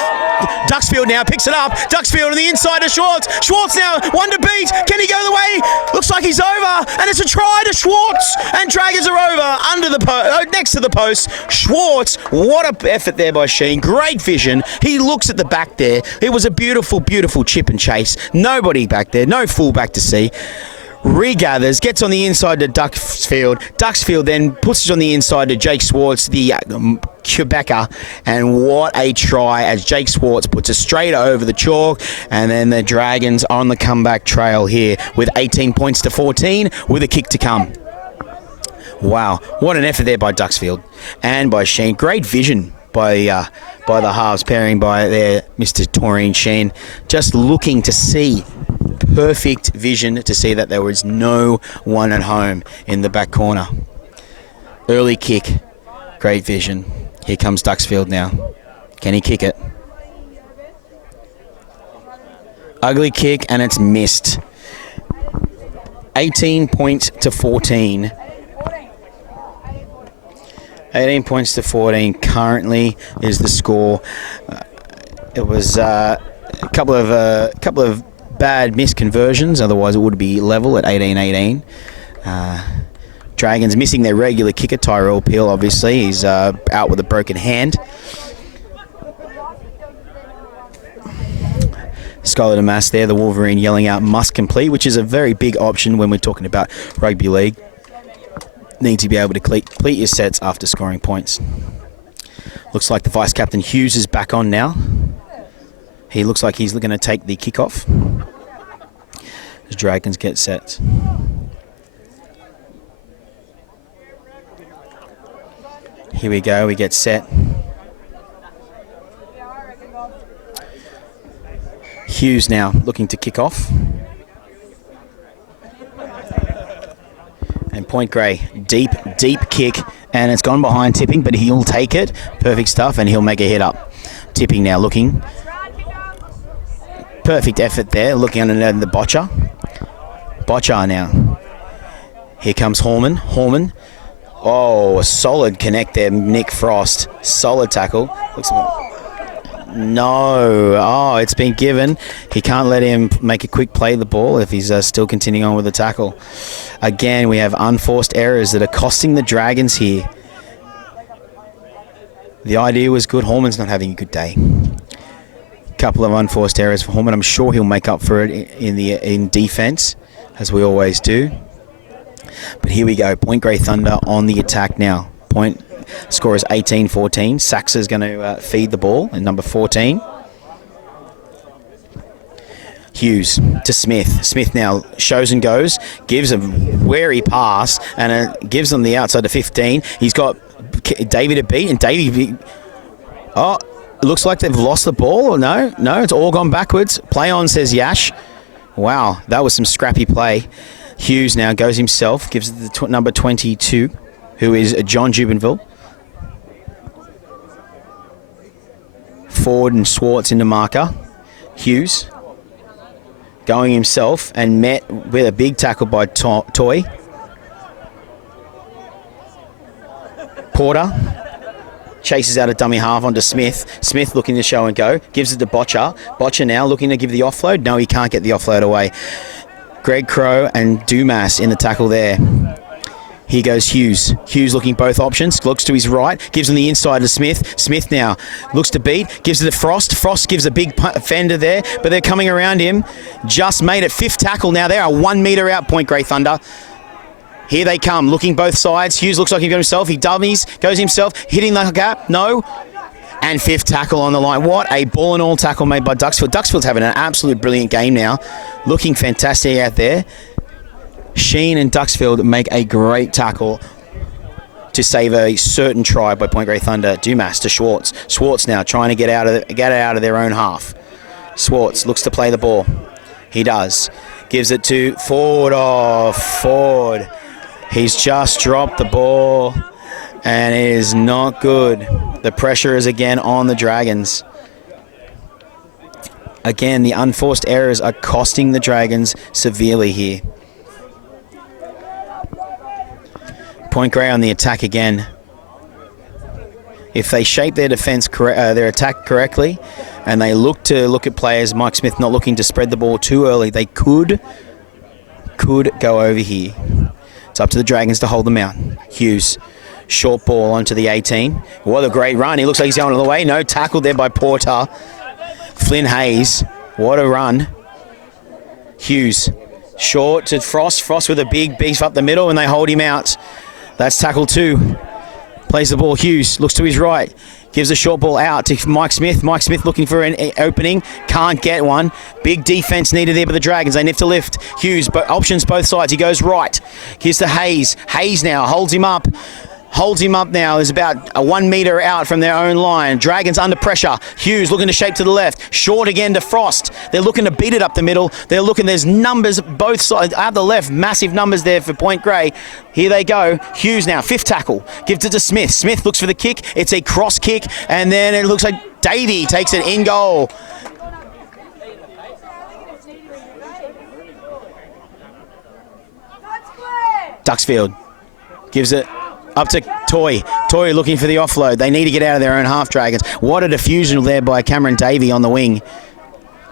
Duxfield now picks it up. Duxfield on the inside to Schwartz. Schwartz now, one to beat. Can he go the way? Looks like he's over. And it's a try to Schwartz. And Dragons are over under the next to the post. Schwartz, what a effort there by Sheen. Great vision. He looks at the back there. It was a beautiful, beautiful chip and chase. Nobody back there. No fullback to see. Regathers, gets on the inside to Duxfield. Duxfield then puts it on the inside to Jake Schwartz, the Quebecer, and what a try as Jake Schwartz puts it straight over the chalk, and then the Dragons on the comeback trail here with 18 points to 14 with a kick to come. Wow, what an effort there by Duxfield and by Sheen. Great vision by the halves, pairing by their Mr. Taurine Sheen, just looking to see perfect vision to see that there was no one at home in the back corner. Early kick, great vision. Here comes Duxfield now. Can he kick it? Ugly kick, and it's missed. 18 points to 14. 18 points to 14 currently is the score. It was a couple of bad missed conversions, otherwise it would be level at 18-18. Dragons missing their regular kicker, Tyrell Peel, obviously. He's out with a broken hand. Skylar Damas there, the Wolverine, yelling out must complete, which is a very big option when we're talking about rugby league. Need to be able to complete your sets after scoring points. Looks like the Vice-Captain Hughes is back on now. He looks like he's going to take the kickoff. The Dragons get set. Here we go, we get set. Hughes now looking to kick off. And Point Grey, deep kick, and it's gone behind Tipping, but he'll take it. Perfect stuff, and he'll make a hit up. Tipping now looking. Perfect effort there, looking underneath the Botcher. Botcher now. Here comes Hallman. Hallman. Oh, a solid connect there, Nick Frost. Solid tackle. No. Oh, it's been given. He can't let him make a quick play of the ball if he's still continuing on with the tackle. Again, we have unforced errors that are costing the Dragons here. The idea was good. Horman's not having a good day. Couple of unforced errors for Horman. I'm sure he'll make up for it in defense, as we always do. But here we go. Point Grey Thunder on the attack now. Score is 18-14. Saxa's going to feed the ball in number 14. Hughes to Smith. Smith now shows and goes, gives a wary pass, and gives on the outside to 15. He's got Davey to beat, and Davey... Oh, it looks like they've lost the ball. Or no, it's all gone backwards. Play on, says Yash. Wow, that was some scrappy play. Hughes now goes himself, gives it the number 22, who is John Jubenville. Ford and Swartz into marker. Hughes going himself and met with a big tackle by Toy. Porter chases out a dummy half onto Smith. Smith looking to show and go. Gives it to Botcher. Botcher now looking to give the offload. No, he can't get the offload away. Greg Crow and Dumas in the tackle there. Here goes Hughes. Hughes looking both options. Looks to his right. Gives on the inside to Smith. Smith now looks to beat. Gives it to Frost. Frost gives a big fender there, but they're coming around him. Just made it. Fifth tackle now. They are 1 metre out, Point Grey Thunder. Here they come, looking both sides. Hughes looks like he got himself. He dummies, goes himself, hitting the gap. No. And fifth tackle on the line. What a ball and all tackle made by Duxfield. Duxfield's having an absolute brilliant game now. Looking fantastic out there. Sheen and Duxfield make a great tackle to save a certain try by Point Grey Thunder. Dumas to Schwartz. Schwartz now trying to get out of their own half. Schwartz looks to play the ball. He does. Gives it to Ford. Oh, Ford. He's just dropped the ball, and it is not good. The pressure is again on the Dragons. Again, the unforced errors are costing the Dragons severely here. Point Grey on the attack again. If they shape their their attack correctly, and they look at players, Mike Smith not looking to spread the ball too early, they could go over here. It's up to the Dragons to hold them out. Hughes, short ball onto the 18. What a great run. He looks like he's going all the way. No, tackled there by Porter. Flynn Hayes, what a run. Hughes, short to Frost. Frost with a big beef up the middle, and they hold him out. That's tackle 2. Plays the ball. Hughes looks to his right. Gives a short ball out to Mike Smith. Mike Smith looking for an opening. Can't get one. Big defense needed there by the Dragons. They nip to lift. Hughes, but options both sides. He goes right. Here's to Hayes. Hayes now holds him up. Holds him up now. Is about a 1 metre out from their own line. Dragons under pressure. Hughes looking to shape to the left. Short again to Frost. They're looking to beat it up the middle. They're looking. There's numbers both sides. At the left, massive numbers there for Point Grey. Here they go. Hughes now, fifth tackle. Gives it to Smith. Smith looks for the kick. It's a cross kick. And then it looks like Davey takes it in goal. Duxfield gives it up to Toy. Toy looking for the offload. They need to get out of their own half, Dragons. What a diffusion there by Cameron Davey on the wing.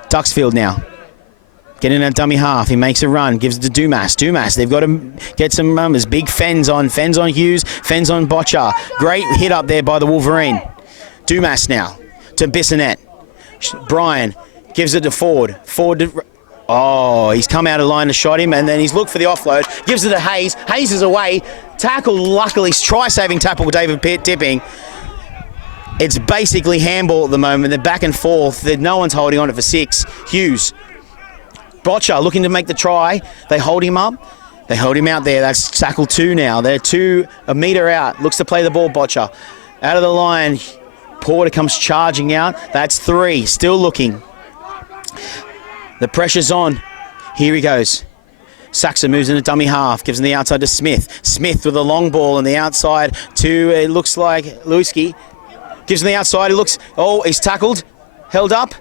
Duxfield now. Getting a dummy half. He makes a run. Gives it to Dumas. Dumas, they've got to get some numbers. Big fens on Hughes. Fens on Botcher. Great hit up there by the Wolverine. Dumas now to Bissonette. Brian gives it to Ford. Ford to... Oh, he's come out of line to shot him, and then he's looked for the offload. Gives it to Hayes. Hayes is away. Tackle, luckily, try-saving tackle with David Pitt tipping. It's basically handball at the moment. They're back and forth. No one's holding on it for 6. Hughes. Botcher looking to make the try. They hold him up. They hold him out there. That's tackle 2 now. They're 2 a metre out. Looks to play the ball, Botcher. Out of the line. Porter comes charging out. That's 3. Still looking. The pressure's on. Here he goes. Saxa moves in a dummy half. Gives him the outside to Smith. Smith with a long ball on the outside to, it looks like, Lewski. Gives him the outside. He looks, oh, he's tackled. Held up.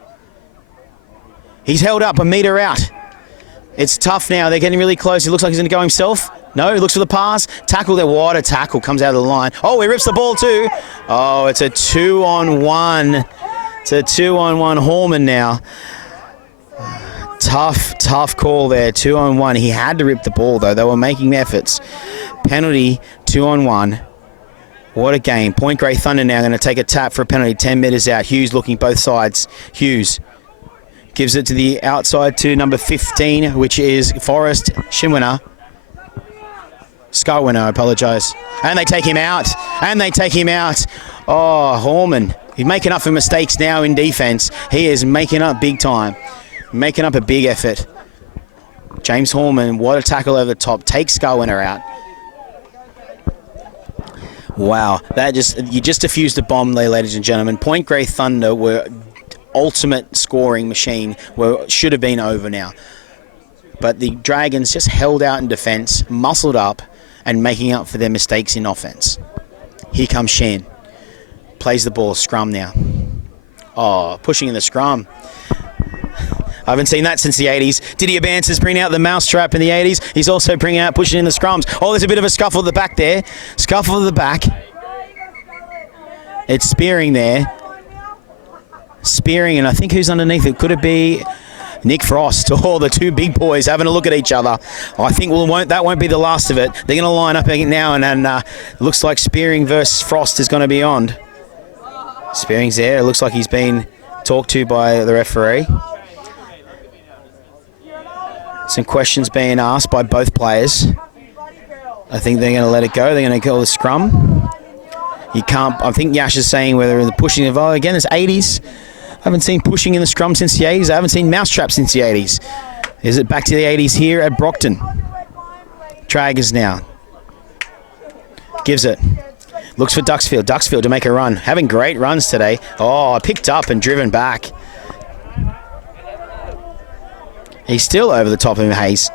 He's held up a metre out. It's tough now. They're getting really close. He looks like he's going to go himself. No, he looks for the pass. Tackle there. What a tackle. Comes out of the line. Oh, he rips the ball too. Oh, it's a 2-on-1. to 2-on-1 Horman now. Tough call there, 2-on-1. He had to rip the ball, though. They were making efforts. Penalty, 2-on-1. What a game. Point Grey Thunder now going to take a tap for a penalty, 10 metres out. Hughes looking both sides. Hughes gives it to the outside to number 15, which is Forrest Shinwinner. Skywinner, I apologise. And they take him out. Oh, Horman. He's making up for mistakes now in defence. He is making up big time. Making up a big effort. James Horman, what a tackle over the top. Takes Skywinner out. Wow, you just diffused a bomb there, ladies and gentlemen. Point Grey Thunder were ultimate scoring machine. Should have been over now. But the Dragons just held out in defence, muscled up, and making up for their mistakes in offence. Here comes Sheen. Plays the ball, scrum now. Oh, pushing in the scrum. I haven't seen that since the 80s. Didier Bance's bringing out the mousetrap in the 80s. He's also pushing in the scrums. Oh, there's a bit of a scuffle at the back there. Scuffle at the back. It's Spearing there. Spearing, and I think who's underneath it? Could it be Nick Frost? Oh, the two big boys having a look at each other. I think that won't be the last of it. They're going to line up now, and it looks like Spearing versus Frost is going to be on. Spearing's there. It looks like he's been talked to by the referee. Some questions being asked by both players. I think they're going to let it go. They're going to call the scrum. You can't. I think Yash is saying whether the pushing involved again. It's 80s. I haven't seen pushing in the scrum since the 80s. I haven't seen mousetrap since the 80s. Is it back to the 80s here at Brockton? Dragons now. Gives it. Looks for Duxfield. Duxfield to make a run. Having great runs today. Oh, picked up and driven back. He's still over the top of him, Hayes.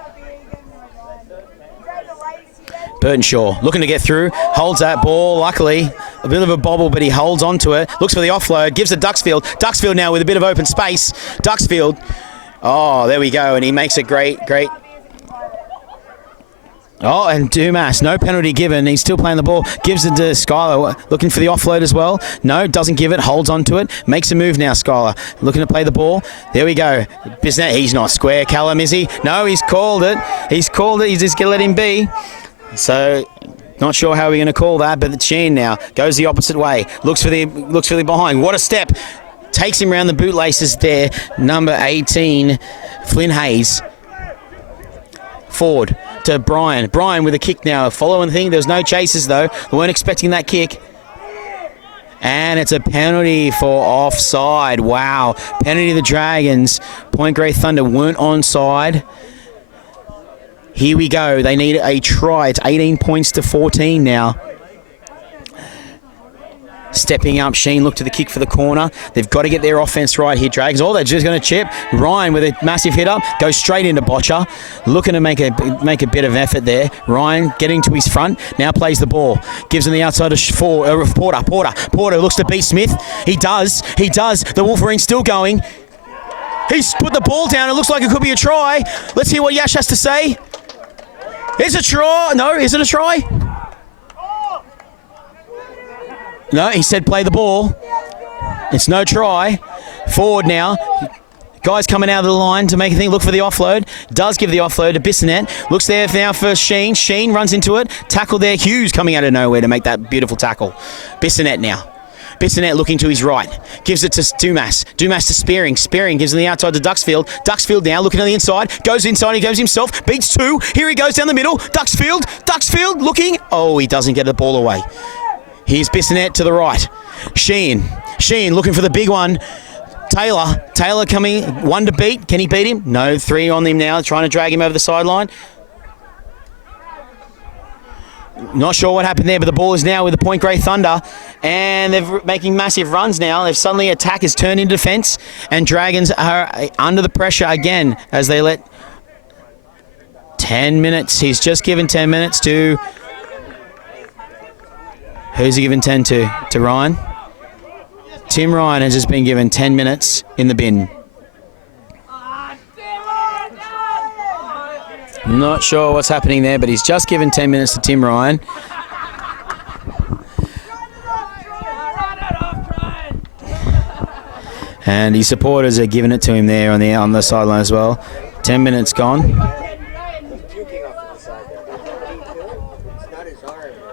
Burtonshaw looking to get through. Holds that ball, luckily. A bit of a bobble, but he holds on to it. Looks for the offload. Gives it Duxfield. Duxfield now with a bit of open space. Duxfield. Oh, there we go. And he makes it great. Oh, and Dumas, no penalty given. He's still playing the ball. Gives it to Skylar, looking for the offload as well. No, doesn't give it. Holds on to it. Makes a move now, Skylar. Looking to play the ball. There we go. Bisnet, he's not square. Callum, is he? No, he's called it. He's just going to let him be. So, not sure how we're going to call that, but Sheen now goes the opposite way. Looks for the behind. What a step. Takes him around the bootlaces there. Number 18, Flynn Hayes. Forward to Brian. Brian with a kick now. Following the thing. There's no chases though. We weren't expecting that kick. And it's a penalty for offside. Wow. Penalty to the Dragons. Point Grey Thunder weren't onside. Here we go. They need a try. It's 18 points to 14 now. Stepping up, Sheen look to the kick for the corner. They've got to get their offense right here, Dragons. Oh, they're just going to chip. Ryan with a massive hit up, goes straight into Botcher. Looking to make a bit of effort there. Ryan getting to his front, now plays the ball. Gives him the outside of Porter. Porter looks to beat Smith. He does. The Wolverine's still going. He's put the ball down. It looks like it could be a try. Let's hear what Yash has to say. Is it a try? No, is it a try? No, he said play the ball. It's no try. Forward now. Guys coming out of the line to make a thing. Look for the offload. Does give the offload to Bissonette. Looks there now for Sheen. Sheen runs into it. Tackle there. Hughes coming out of nowhere to make that beautiful tackle. Bissonette now. Bissonette looking to his right. Gives it to Dumas. Dumas to Spearing. Spearing gives him the outside to Duxfield. Duxfield now looking on the inside. Goes inside. He goes himself. Beats two. Here he goes down the middle. Duxfield looking. Oh, he doesn't get the ball away. Here's Bissonette to the right. Sheen looking for the big one. Taylor coming, one to beat. Can he beat him? No, three on him now, trying to drag him over the sideline. Not sure what happened there, but the ball is now with the Point Grey Thunder, and they're making massive runs now. They've suddenly attack has turned into defence, and Dragons are under the pressure again as they let 10 minutes. He's just given 10 minutes to... Who's he given 10 to? To Ryan? Tim Ryan has just been given 10 minutes in the bin. Not sure what's happening there, but he's just given 10 minutes to Tim Ryan. And his supporters are giving it to him there on the sideline as well. 10 minutes gone.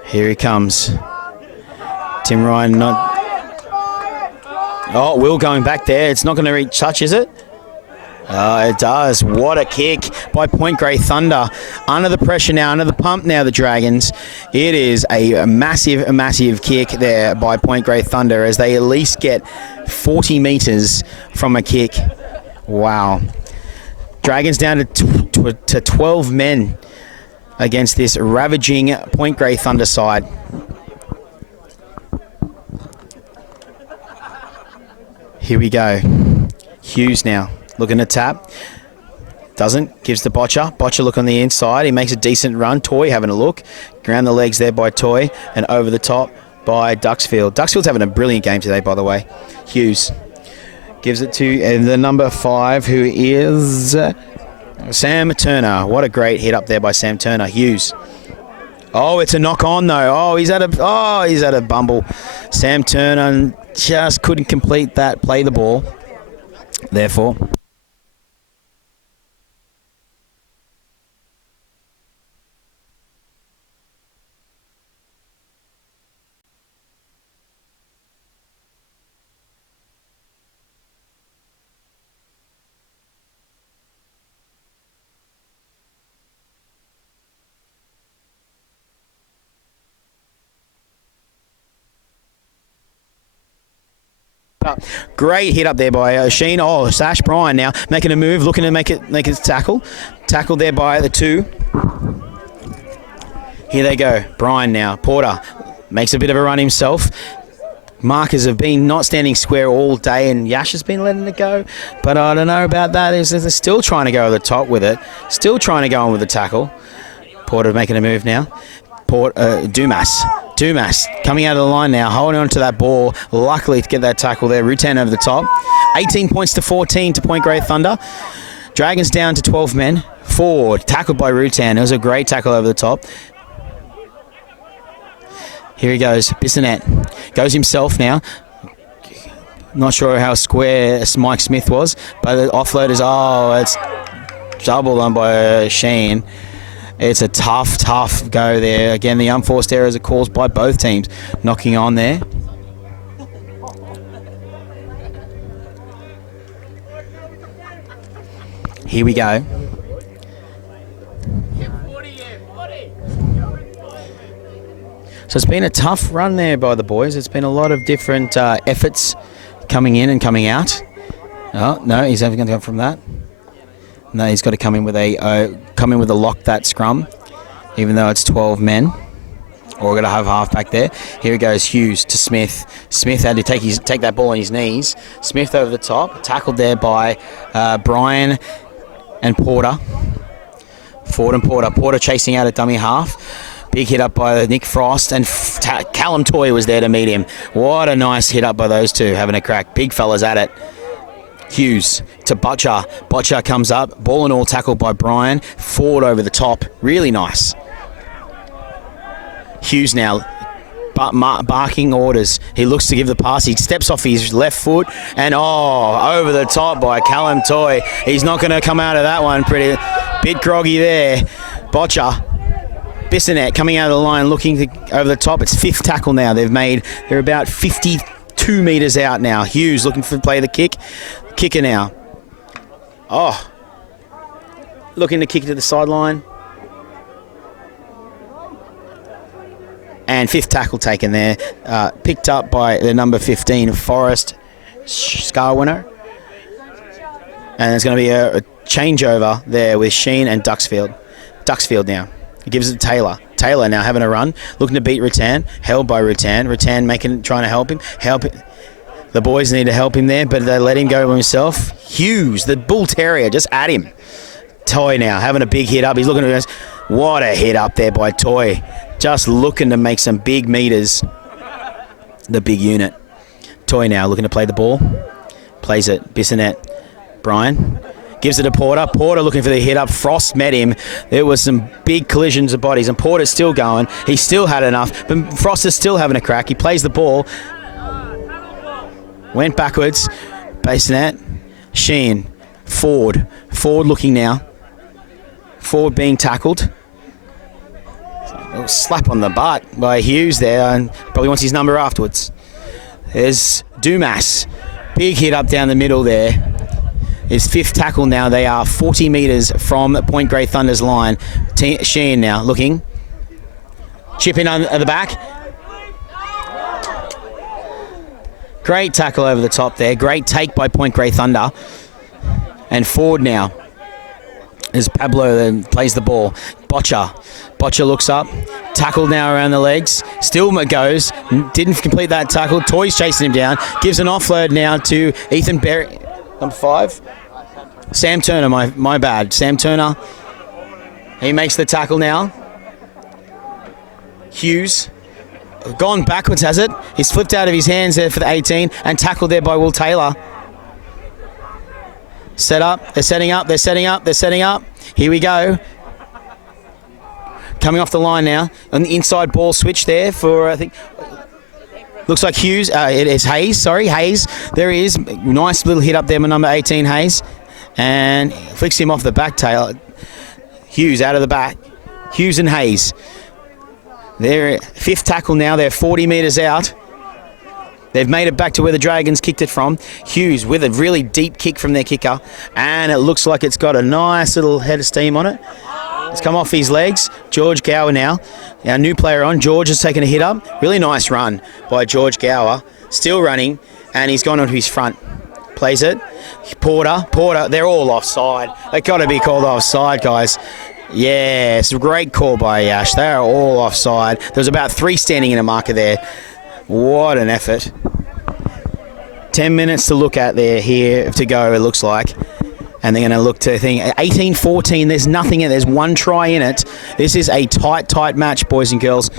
Here he comes. Tim Ryan not... Oh, Will going back there. It's not going to reach touch, is it? It does. What a kick by Point Grey Thunder. Under the pressure now, under the pump now, the Dragons. It is a massive kick there by Point Grey Thunder as they at least get 40 metres from a kick. Wow. Dragons down to 12 men against this ravaging Point Grey Thunder side. Here we go. Hughes now looking to tap. Doesn't. Gives to Botcher. Botcher look on the inside. He makes a decent run. Toy having a look. Ground the legs there by Toy and over the top by Duxfield. Duxfield's having a brilliant game today, by the way. Hughes gives it to the number 5, who is Sam Turner. What a great hit up there by Sam Turner. Hughes. Oh, it's a knock on though. Oh, he's had a bumble. Sam Turner just couldn't complete that. Play the ball. Therefore. Great hit up there by Sheen. Oh, Sash Bryan now making a move, looking to make it tackle. Tackled there by the 2. Here they go. Bryan now. Porter makes a bit of a run himself. Markers have been not standing square all day, and Yash has been letting it go. But I don't know about that. They're still trying to go over the top with it. Still trying to go on with the tackle. Porter making a move now. Dumas coming out of the line now, holding on to that ball. Luckily to get that tackle there. Rutan over the top. 18 points to 14 to Point Grey Thunder. Dragons down to 12 men. Forward, tackled by Rutan. It was a great tackle over the top. Here he goes. Bissonette goes himself now. Not sure how square Mike Smith was, but the offload is, it's double done by Sheen. It's a tough go there. Again, the unforced errors are caused by both teams. Knocking on there. Here we go. So it's been a tough run there by the boys. It's been a lot of different efforts coming in and coming out. Oh, no, he's never going to go from that. No, he's got to come in with a lock that scrum, even though it's 12 men. Or we're going to have half back there. Here he goes, Hughes to Smith. Smith had to take that ball on his knees. Smith over the top, tackled there by Bryan and Porter. Ford and Porter. Porter chasing out a dummy half. Big hit up by Nick Frost, and Callum Toy was there to meet him. What a nice hit up by those two, having a crack. Big fellas at it. Hughes to Butcher. Butcher comes up. Ball and all tackled by Bryan. Ford over the top. Really nice. Hughes now barking orders. He looks to give the pass. He steps off his left foot and over the top by Callum Toy. He's not going to come out of that one. Pretty bit groggy there. Butcher. Bissonette coming out of the line looking over the top. It's 5th tackle now. They're about 52 metres out now. Hughes looking to play the kick. Kicker now. Looking to kick to the sideline. And 5th tackle taken there. Picked up by the number 15, Forrest Scarwinner. And there's going to be a changeover there with Sheen and Duxfield. Duxfield now. He gives it to Taylor. Taylor now having a run. Looking to beat Rutan. Held by Rutan. Rutan trying to help him. The boys need to help him there, but they let him go himself. Hughes, the Bull Terrier, just at him. Toy now having a big hit up. He's looking at us. What a hit up there by Toy. Just looking to make some big meters. The big unit. Toy now looking to play the ball. Plays it. Bissonette. Bryan. Gives it to Porter. Porter looking for the hit up. Frost met him. There was some big collisions of bodies, and Porter's still going. He still had enough, but Frost is still having a crack. He plays the ball. Went backwards. Bassinet, Sheen, Ford looking now. Ford being tackled. A slap on the butt by Hughes there, and probably wants his number afterwards. There's Dumas. Big hit up down the middle there. His 5th tackle now. They are 40 metres from Point Grey Thunder's line. Sheen now looking. Chip in at the back. Great tackle over the top there. Great take by Point Grey Thunder. And Ford now. As Pablo then plays the ball. Botcher looks up. Tackle now around the legs. Still goes. Didn't complete that tackle. Toy's chasing him down. Gives an offload now to Ethan Berry. Number 5. Sam Turner, my bad. Sam Turner. He makes the tackle now. Hughes. Gone backwards, has it? He's flipped out of his hands there for the 18 and tackled there by Will Taylor. Set up. They're setting up. They're setting up. They're setting up. Here we go. Coming off the line now. On the inside ball switch there for, I think, looks like Hughes. It is Hayes. Sorry, Hayes. There he is. Nice little hit up there with number 18, Hayes. And flicks him off the back tail. Hughes out of the back. Hughes and Hayes. Their 5th tackle now. They're 40 metres out. They've made it back to where the Dragons kicked it from. Hughes with a really deep kick from their kicker. And it looks like it's got a nice little head of steam on it. It's come off his legs. George Gower now. Our new player on. George has taken a hit up. Really nice run by George Gower. Still running. And he's gone onto his front. Plays it. Porter. They're all offside. They've got to be called offside, guys. Yeah, it's a great call by Ash. They are all offside. There was about 3 standing in a marker there. What an effort. 10 minutes to look at there here to go, it looks like. And they're going to look to think 18-14. There's nothing in it. There's 1 try in it. This is a tight match, boys and girls,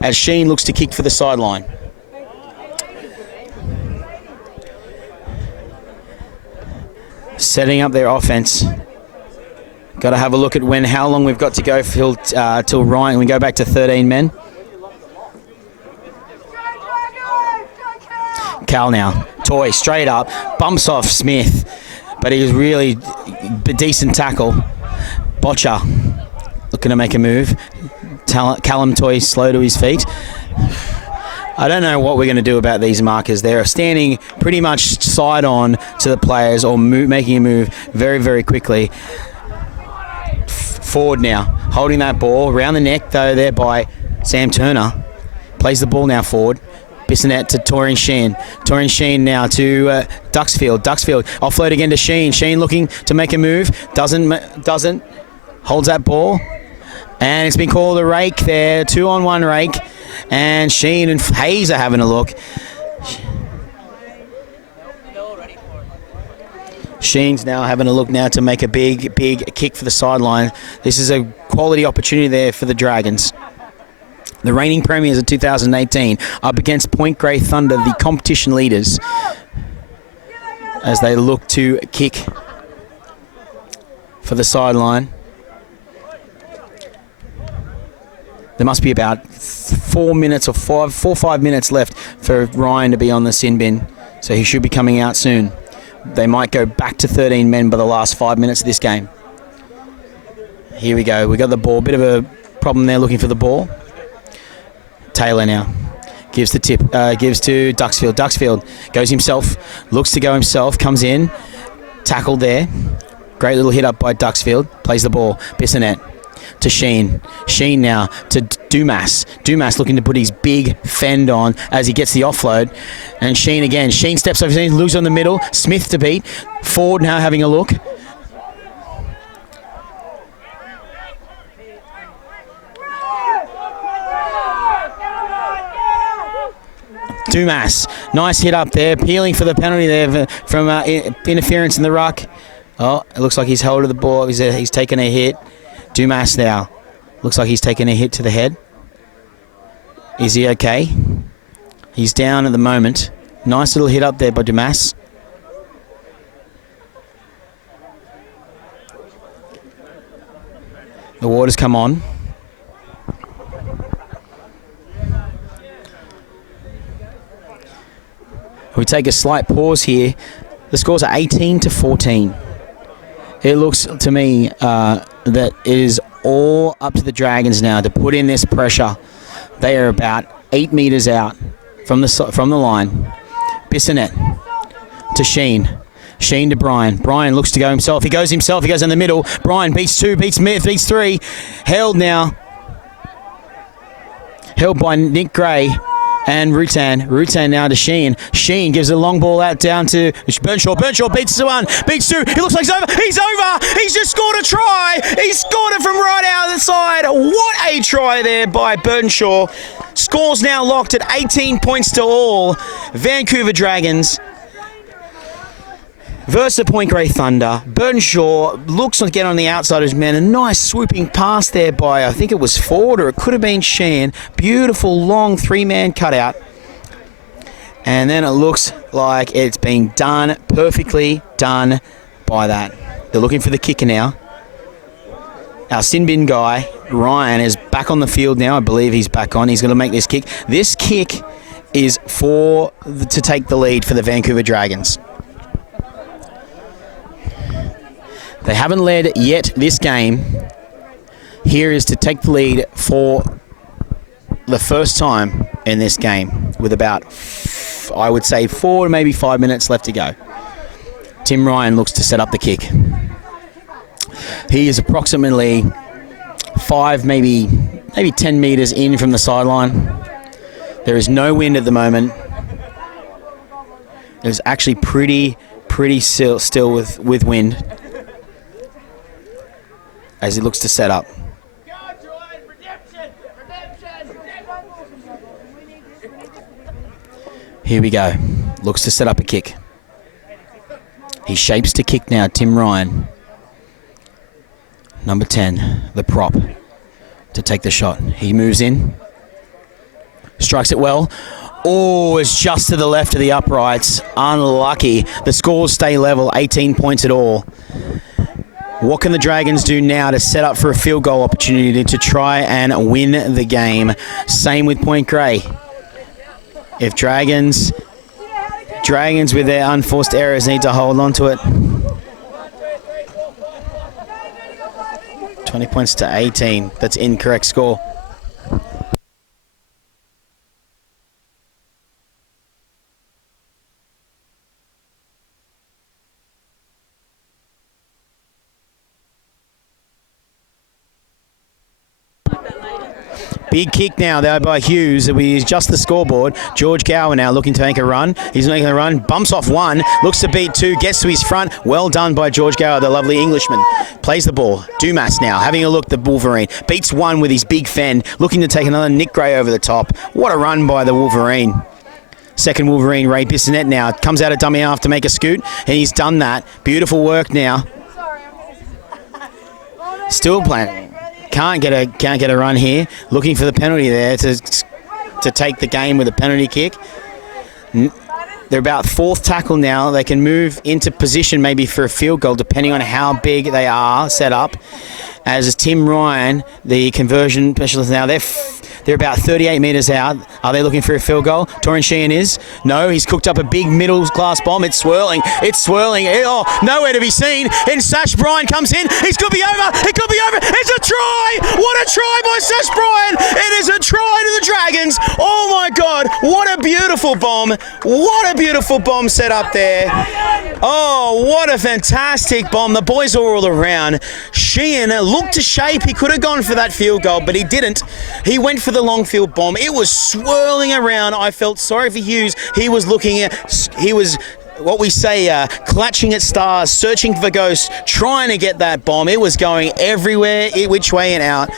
as Sheen looks to kick for the sideline. Setting up their offense. Got to have a look at how long we've got to go till Ryan. We go back to 13 men. Cal now. Toy straight up. Bumps off Smith. But he was really a decent tackle. Botcher looking to make a move. Callum Toy slow to his feet. I don't know what we're going to do about these markers. They're standing pretty much side on to the players or making a move very, very quickly. Forward now. Holding that ball. Around the neck, though, there by Sam Turner. Plays the ball now forward. Bissonette to Torin Sheen. Torin Sheen now to Duxfield. Duxfield offload again to Sheen. Sheen looking to make a move. Doesn't. Holds that ball. And it's been called a rake there. 2-on-1 rake. And Sheen and Hayes are having a look. Sheen's now having a look now to make a big kick for the sideline. This is a quality opportunity there for the Dragons. The reigning premiers of 2018 up against Point Grey Thunder, the competition leaders, as they look to kick for the sideline. There must be about 4 minutes or 5 minutes left for Ryan to be on the sin bin, so he should be coming out soon. They might go back to 13 men by the last 5 minutes of this game. Here we go. We got the ball. Bit of a problem there looking for the ball. Taylor now gives the tip, gives to Duxfield. Duxfield goes himself, looks to go himself, comes in, tackled there. Great little hit up by Duxfield. Plays the ball. Bissonette to Sheen. Sheen now to Dumas. Dumas looking to put his big fend on as he gets the offload. And Sheen again. Sheen steps over, loses on the middle. Smith to beat. Ford now having a look. Dumas, nice hit up there, peeling for the penalty there from interference in the ruck. Oh, it looks like he's held to the ball. He's taken a hit. Dumas now, looks like he's taken a hit to the head. Is he okay? He's down at the moment. Nice little hit up there by Dumas. The water's come on. We take a slight pause here The scores are 18-14. It looks to me that it is all up to the Dragons now to put in this pressure. They are about 8 metres out from the line. Bissonette to Sheen. Sheen to Brian. Brian looks to go himself. He goes in the middle. Brian beats 2, beats Smith, beats 3. Held now. Held by Nick Gray and Rutan. Rutan now to Sheen. Sheen gives a long ball out down to Burnshaw. Burnshaw beats 1, beats 2. He looks like he's over. He's over. He's just scored a try. He scored it from right out of the side. What a try there by Burnshaw. Scores now locked at 18 points to all. Vancouver Dragons versus the Point Grey Thunder. Burnshaw looks like get on the outside of his man. A nice swooping pass there by, I think it was Ford or it could have been Sheehan. Beautiful long 3-man cutout. And then it looks like it's being done, perfectly done by that. They're looking for the kicker now. Our sin bin guy, Ryan, is back on the field now. I believe he's back on. He's going to make this kick. This kick is to take the lead for the Vancouver Dragons. They haven't led yet this game. Here is to take the lead for the first time in this game with about, I would say, 4 to maybe 5 minutes left to go. Tim Ryan looks to set up the kick. He is approximately 5, maybe 10 metres in from the sideline. There is no wind at the moment. It's actually pretty still with wind as he looks to set up. Here we go. Looks to set up a kick. He shapes to kick now, Tim Ryan. Number 10, the prop, to take the shot. He moves in. Strikes it well. Oh, it's just to the left of the uprights. Unlucky. The scores stay level, 18 points at all. What can the Dragons do now to set up for a field goal opportunity to try and win the game? Same with Point Grey. If Dragons with their unforced errors need to hold on to it. 20 points to 18. That's incorrect score. Big kick now there by Hughes. We adjust the scoreboard. George Gower now looking to make a run. He's making a run. Bumps off 1. Looks to beat 2. Gets to his front. Well done by George Gower, the lovely Englishman. Plays the ball. Dumas now having a look. The Wolverine beats 1 with his big fend. Looking to take another Nick Gray over the top. What a run by the Wolverine. Second Wolverine, Ray Bissonette now. Comes out of dummy half to make a scoot. And he's done that. Beautiful work now. Still playing. Can't get a run here. Looking for the penalty there to take the game with a penalty kick. They're about 4th tackle now. They can move into position maybe for a field goal depending on how big they are set up. As Tim Ryan, the conversion specialist now, they're about 38 metres out. Are they looking for a field goal? Torin Sheehan is. No, he's cooked up a big middle-class bomb. It's swirling. Oh, nowhere to be seen. And Sash Bryan comes in. He could be over. It's a try. What a try by Sash Bryan. It is a try to the Dragons. Oh, my God. What a beautiful bomb. What a beautiful bomb set up there. Oh, what a fantastic bomb. The boys are all around. Sheehan looked to shape. He could have gone for that field goal, but he didn't. He went for the long field bomb. It was swirling around. I felt sorry for Hughes. He was what we say, clutching at stars, searching for ghosts, trying to get that bomb. It was going everywhere, which way and out.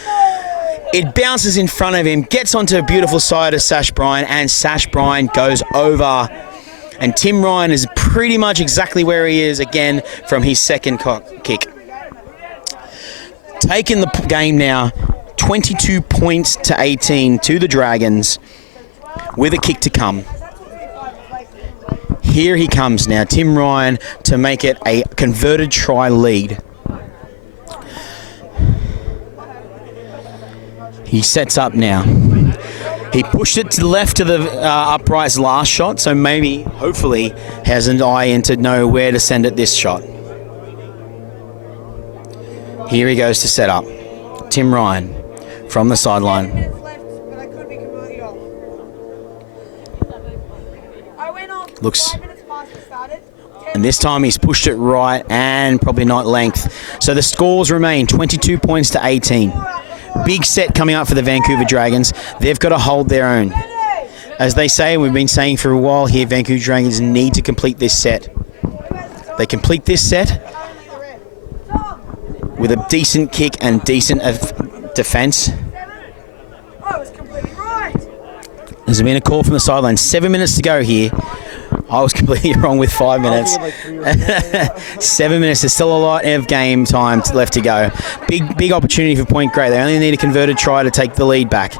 It bounces in front of him, gets onto a beautiful side of Sash Bryan, and Sash Bryan goes over. And Tim Ryan is pretty much exactly where he is again from his second kick. Taking the game now, 22 points to 18 to the Dragons with a kick to come. Here he comes now, Tim Ryan, to make it a converted try lead. He sets up now. He pushed it to the left to the upright's last shot, so maybe, hopefully, has an eye in to know where to send it this shot. Here he goes to set up. Tim Ryan from the sideline. Looks, and this time he's pushed it right and probably not length. So the scores remain 22 points to 18. Big set coming up for the Vancouver Dragons. They've got to hold their own. As they say, and we've been saying for a while here, Vancouver Dragons need to complete this set. They complete this set with a decent kick and decent defence. There's been a call from the sideline. 7 minutes to go here. I was completely wrong with 5 minutes. 7 minutes. There's still a lot of game time left to go. Big opportunity for Point Grey. They only need a converted try to take the lead back.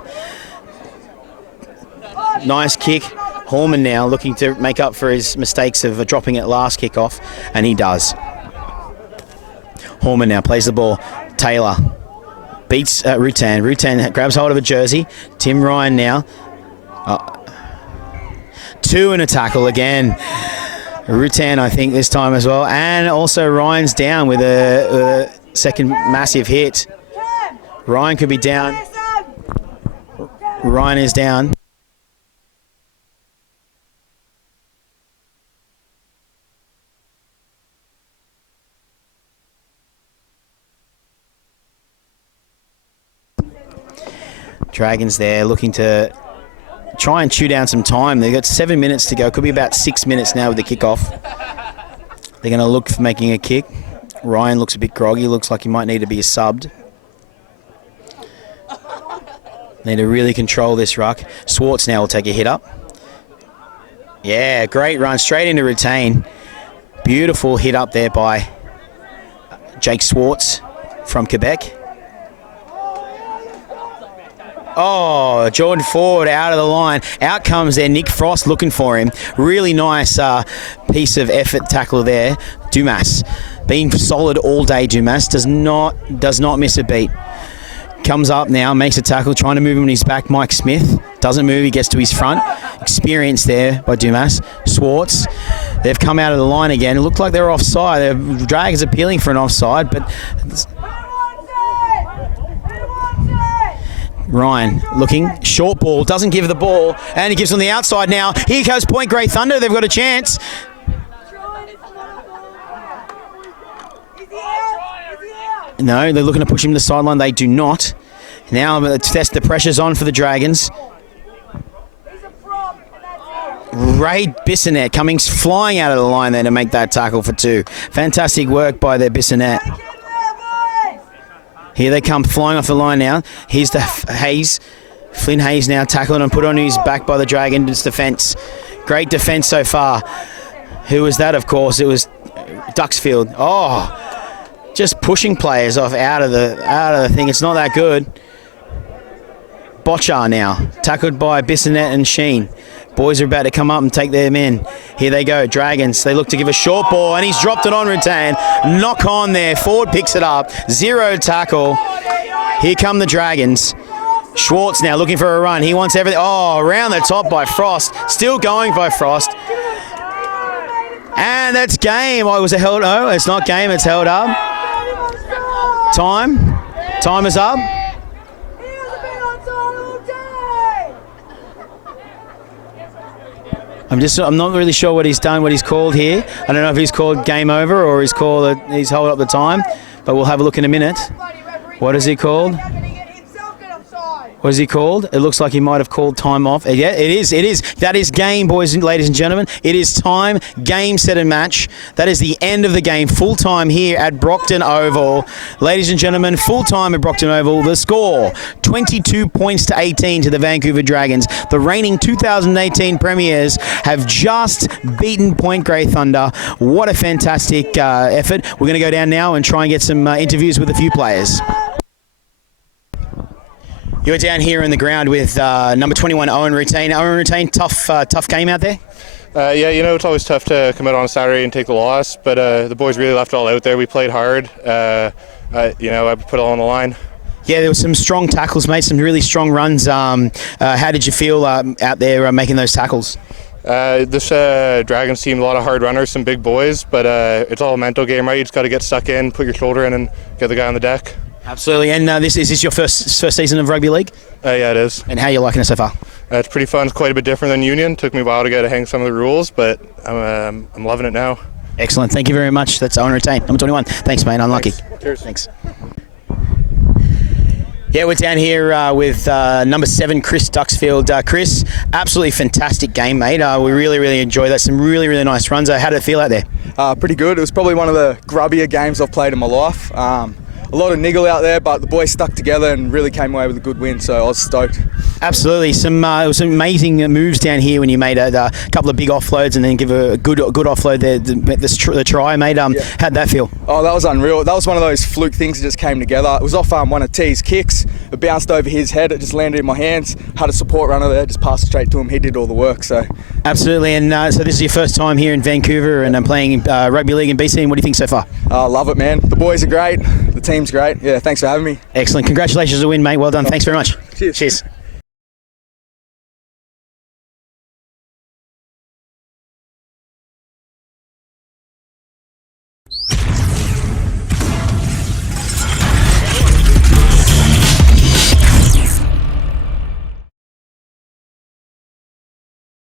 Nice kick. Horman now looking to make up for his mistakes of dropping it last kickoff, and he does. Horman now plays the ball. Taylor beats Rutan. Rutan grabs hold of a jersey. Tim Ryan now. Two in a tackle again. Rutan, I think, this time as well. And also Ryan's down with a second massive hit. Ryan could be down. Ryan is down. Dragons there looking to try and chew down some time. They've got 7 minutes to go. Could be about 6 minutes now with the kickoff. They're going to look for making a kick. Ryan looks a bit groggy. Looks like he might need to be subbed. Need to really control this ruck. Swartz now will take a hit up. Yeah, great run. Straight into retain. Beautiful hit up there by Jake Swartz from Quebec. Oh, Jordan Ford out of the line. Out comes there Nick Frost looking for him. Really nice piece of effort tackle there. Dumas being solid all day. Dumas does not miss a beat. Comes up now, makes a tackle, trying to move him on his back. Mike Smith doesn't move, he gets to his front. Experience there by Dumas. Swartz, they've come out of the line again. It looked like they were offside. The Dragons appealing for an offside, but Ryan looking, short ball, doesn't give the ball, and he gives on the outside now. Here goes Point Grey Thunder, they've got a chance. No, they're looking to push him to the sideline, they do not. Now the pressure's on for the Dragons. Ray Bissonette coming flying out of the line there to make that tackle for two. Fantastic work by their Bissonette. Here they come flying off the line now. Here's the Hayes. Flynn Hayes now tackled and put on his back by the Dragons defence. Great defence so far. Who was that, of course? It was Duxfield. Oh, just pushing players off out of the thing. It's not that good. Botchar now, tackled by Bissonette and Sheen. Boys are about to come up and take their men. Here they go, Dragons. They look to give a short ball, and he's dropped it on Rutan. Knock on there. Ford picks it up. Zero tackle. Here come the Dragons. Schwartz now looking for a run. He wants everything. Oh, around the top by Frost. Still going by Frost. And that's game. Oh, was it held? Oh, it's not game. It's held up. Time. Time is up. I'm not really sure what he's done, what he's called here. I don't know if he's called game over or he's held up the time, but we'll have a look in a minute. What is he called? What is he called? It looks like he might have called time off. Yeah, it is. That is game, boys and ladies and gentlemen. It is time, game, set and match. That is the end of the game. Full time here at Brockton Oval. Ladies and gentlemen, full time at Brockton Oval. The score, 22 points to 18 to the Vancouver Dragons. The reigning 2018 premiers have just beaten Point Grey Thunder. What a fantastic effort. We're going to go down now and try and get some interviews with a few players. You're down here in the ground with number 21, Owen Rutain. Owen Rutain, tough game out there? Yeah, it's always tough to come out on a Saturday and take the loss, but the boys really left it all out there. We played hard. I put it all on the line. Yeah, there were some strong tackles, mate. Some really strong runs. How did you feel out there making those tackles? This Dragons team, a lot of hard runners, some big boys, but it's all a mental game, right? You just got to get stuck in, put your shoulder in, and get the guy on the deck. Absolutely. And is this your first season of rugby league? Yeah, it is. And how are you liking it so far? It's pretty fun. It's quite a bit different than Union. Took me a while to get to hang some of the rules, but I'm loving it now. Excellent. Thank you very much. That's Owen Retain, number 21. Thanks, mate. Unlucky. Thanks. Cheers. Thanks. Yeah, we're down here with number 7, Chris Duxfield. Chris, absolutely fantastic game, mate. We really enjoyed that. Some really nice runs. How did it feel out there? Pretty good. It was probably one of the grubbier games I've played in my life. A lot of niggle out there, but the boys stuck together and really came away with a good win, so I was stoked. Absolutely. It was some amazing moves down here when you made a couple of big offloads and then give a good offload there, the try, mate. How'd that feel? Oh, that was unreal. That was one of those fluke things that just came together. It was off one of T's kicks. It bounced over his head. It just landed in my hands. Had a support runner there, just passed it straight to him. He did all the work. So absolutely. And so this is your first time here in Vancouver and playing rugby league in BC. And what do you think so far? I love it, man. The boys are great. The team's great. Yeah, thanks for having me. Excellent. Congratulations on the win, mate. Well done. Thanks very much. Cheers. Cheers.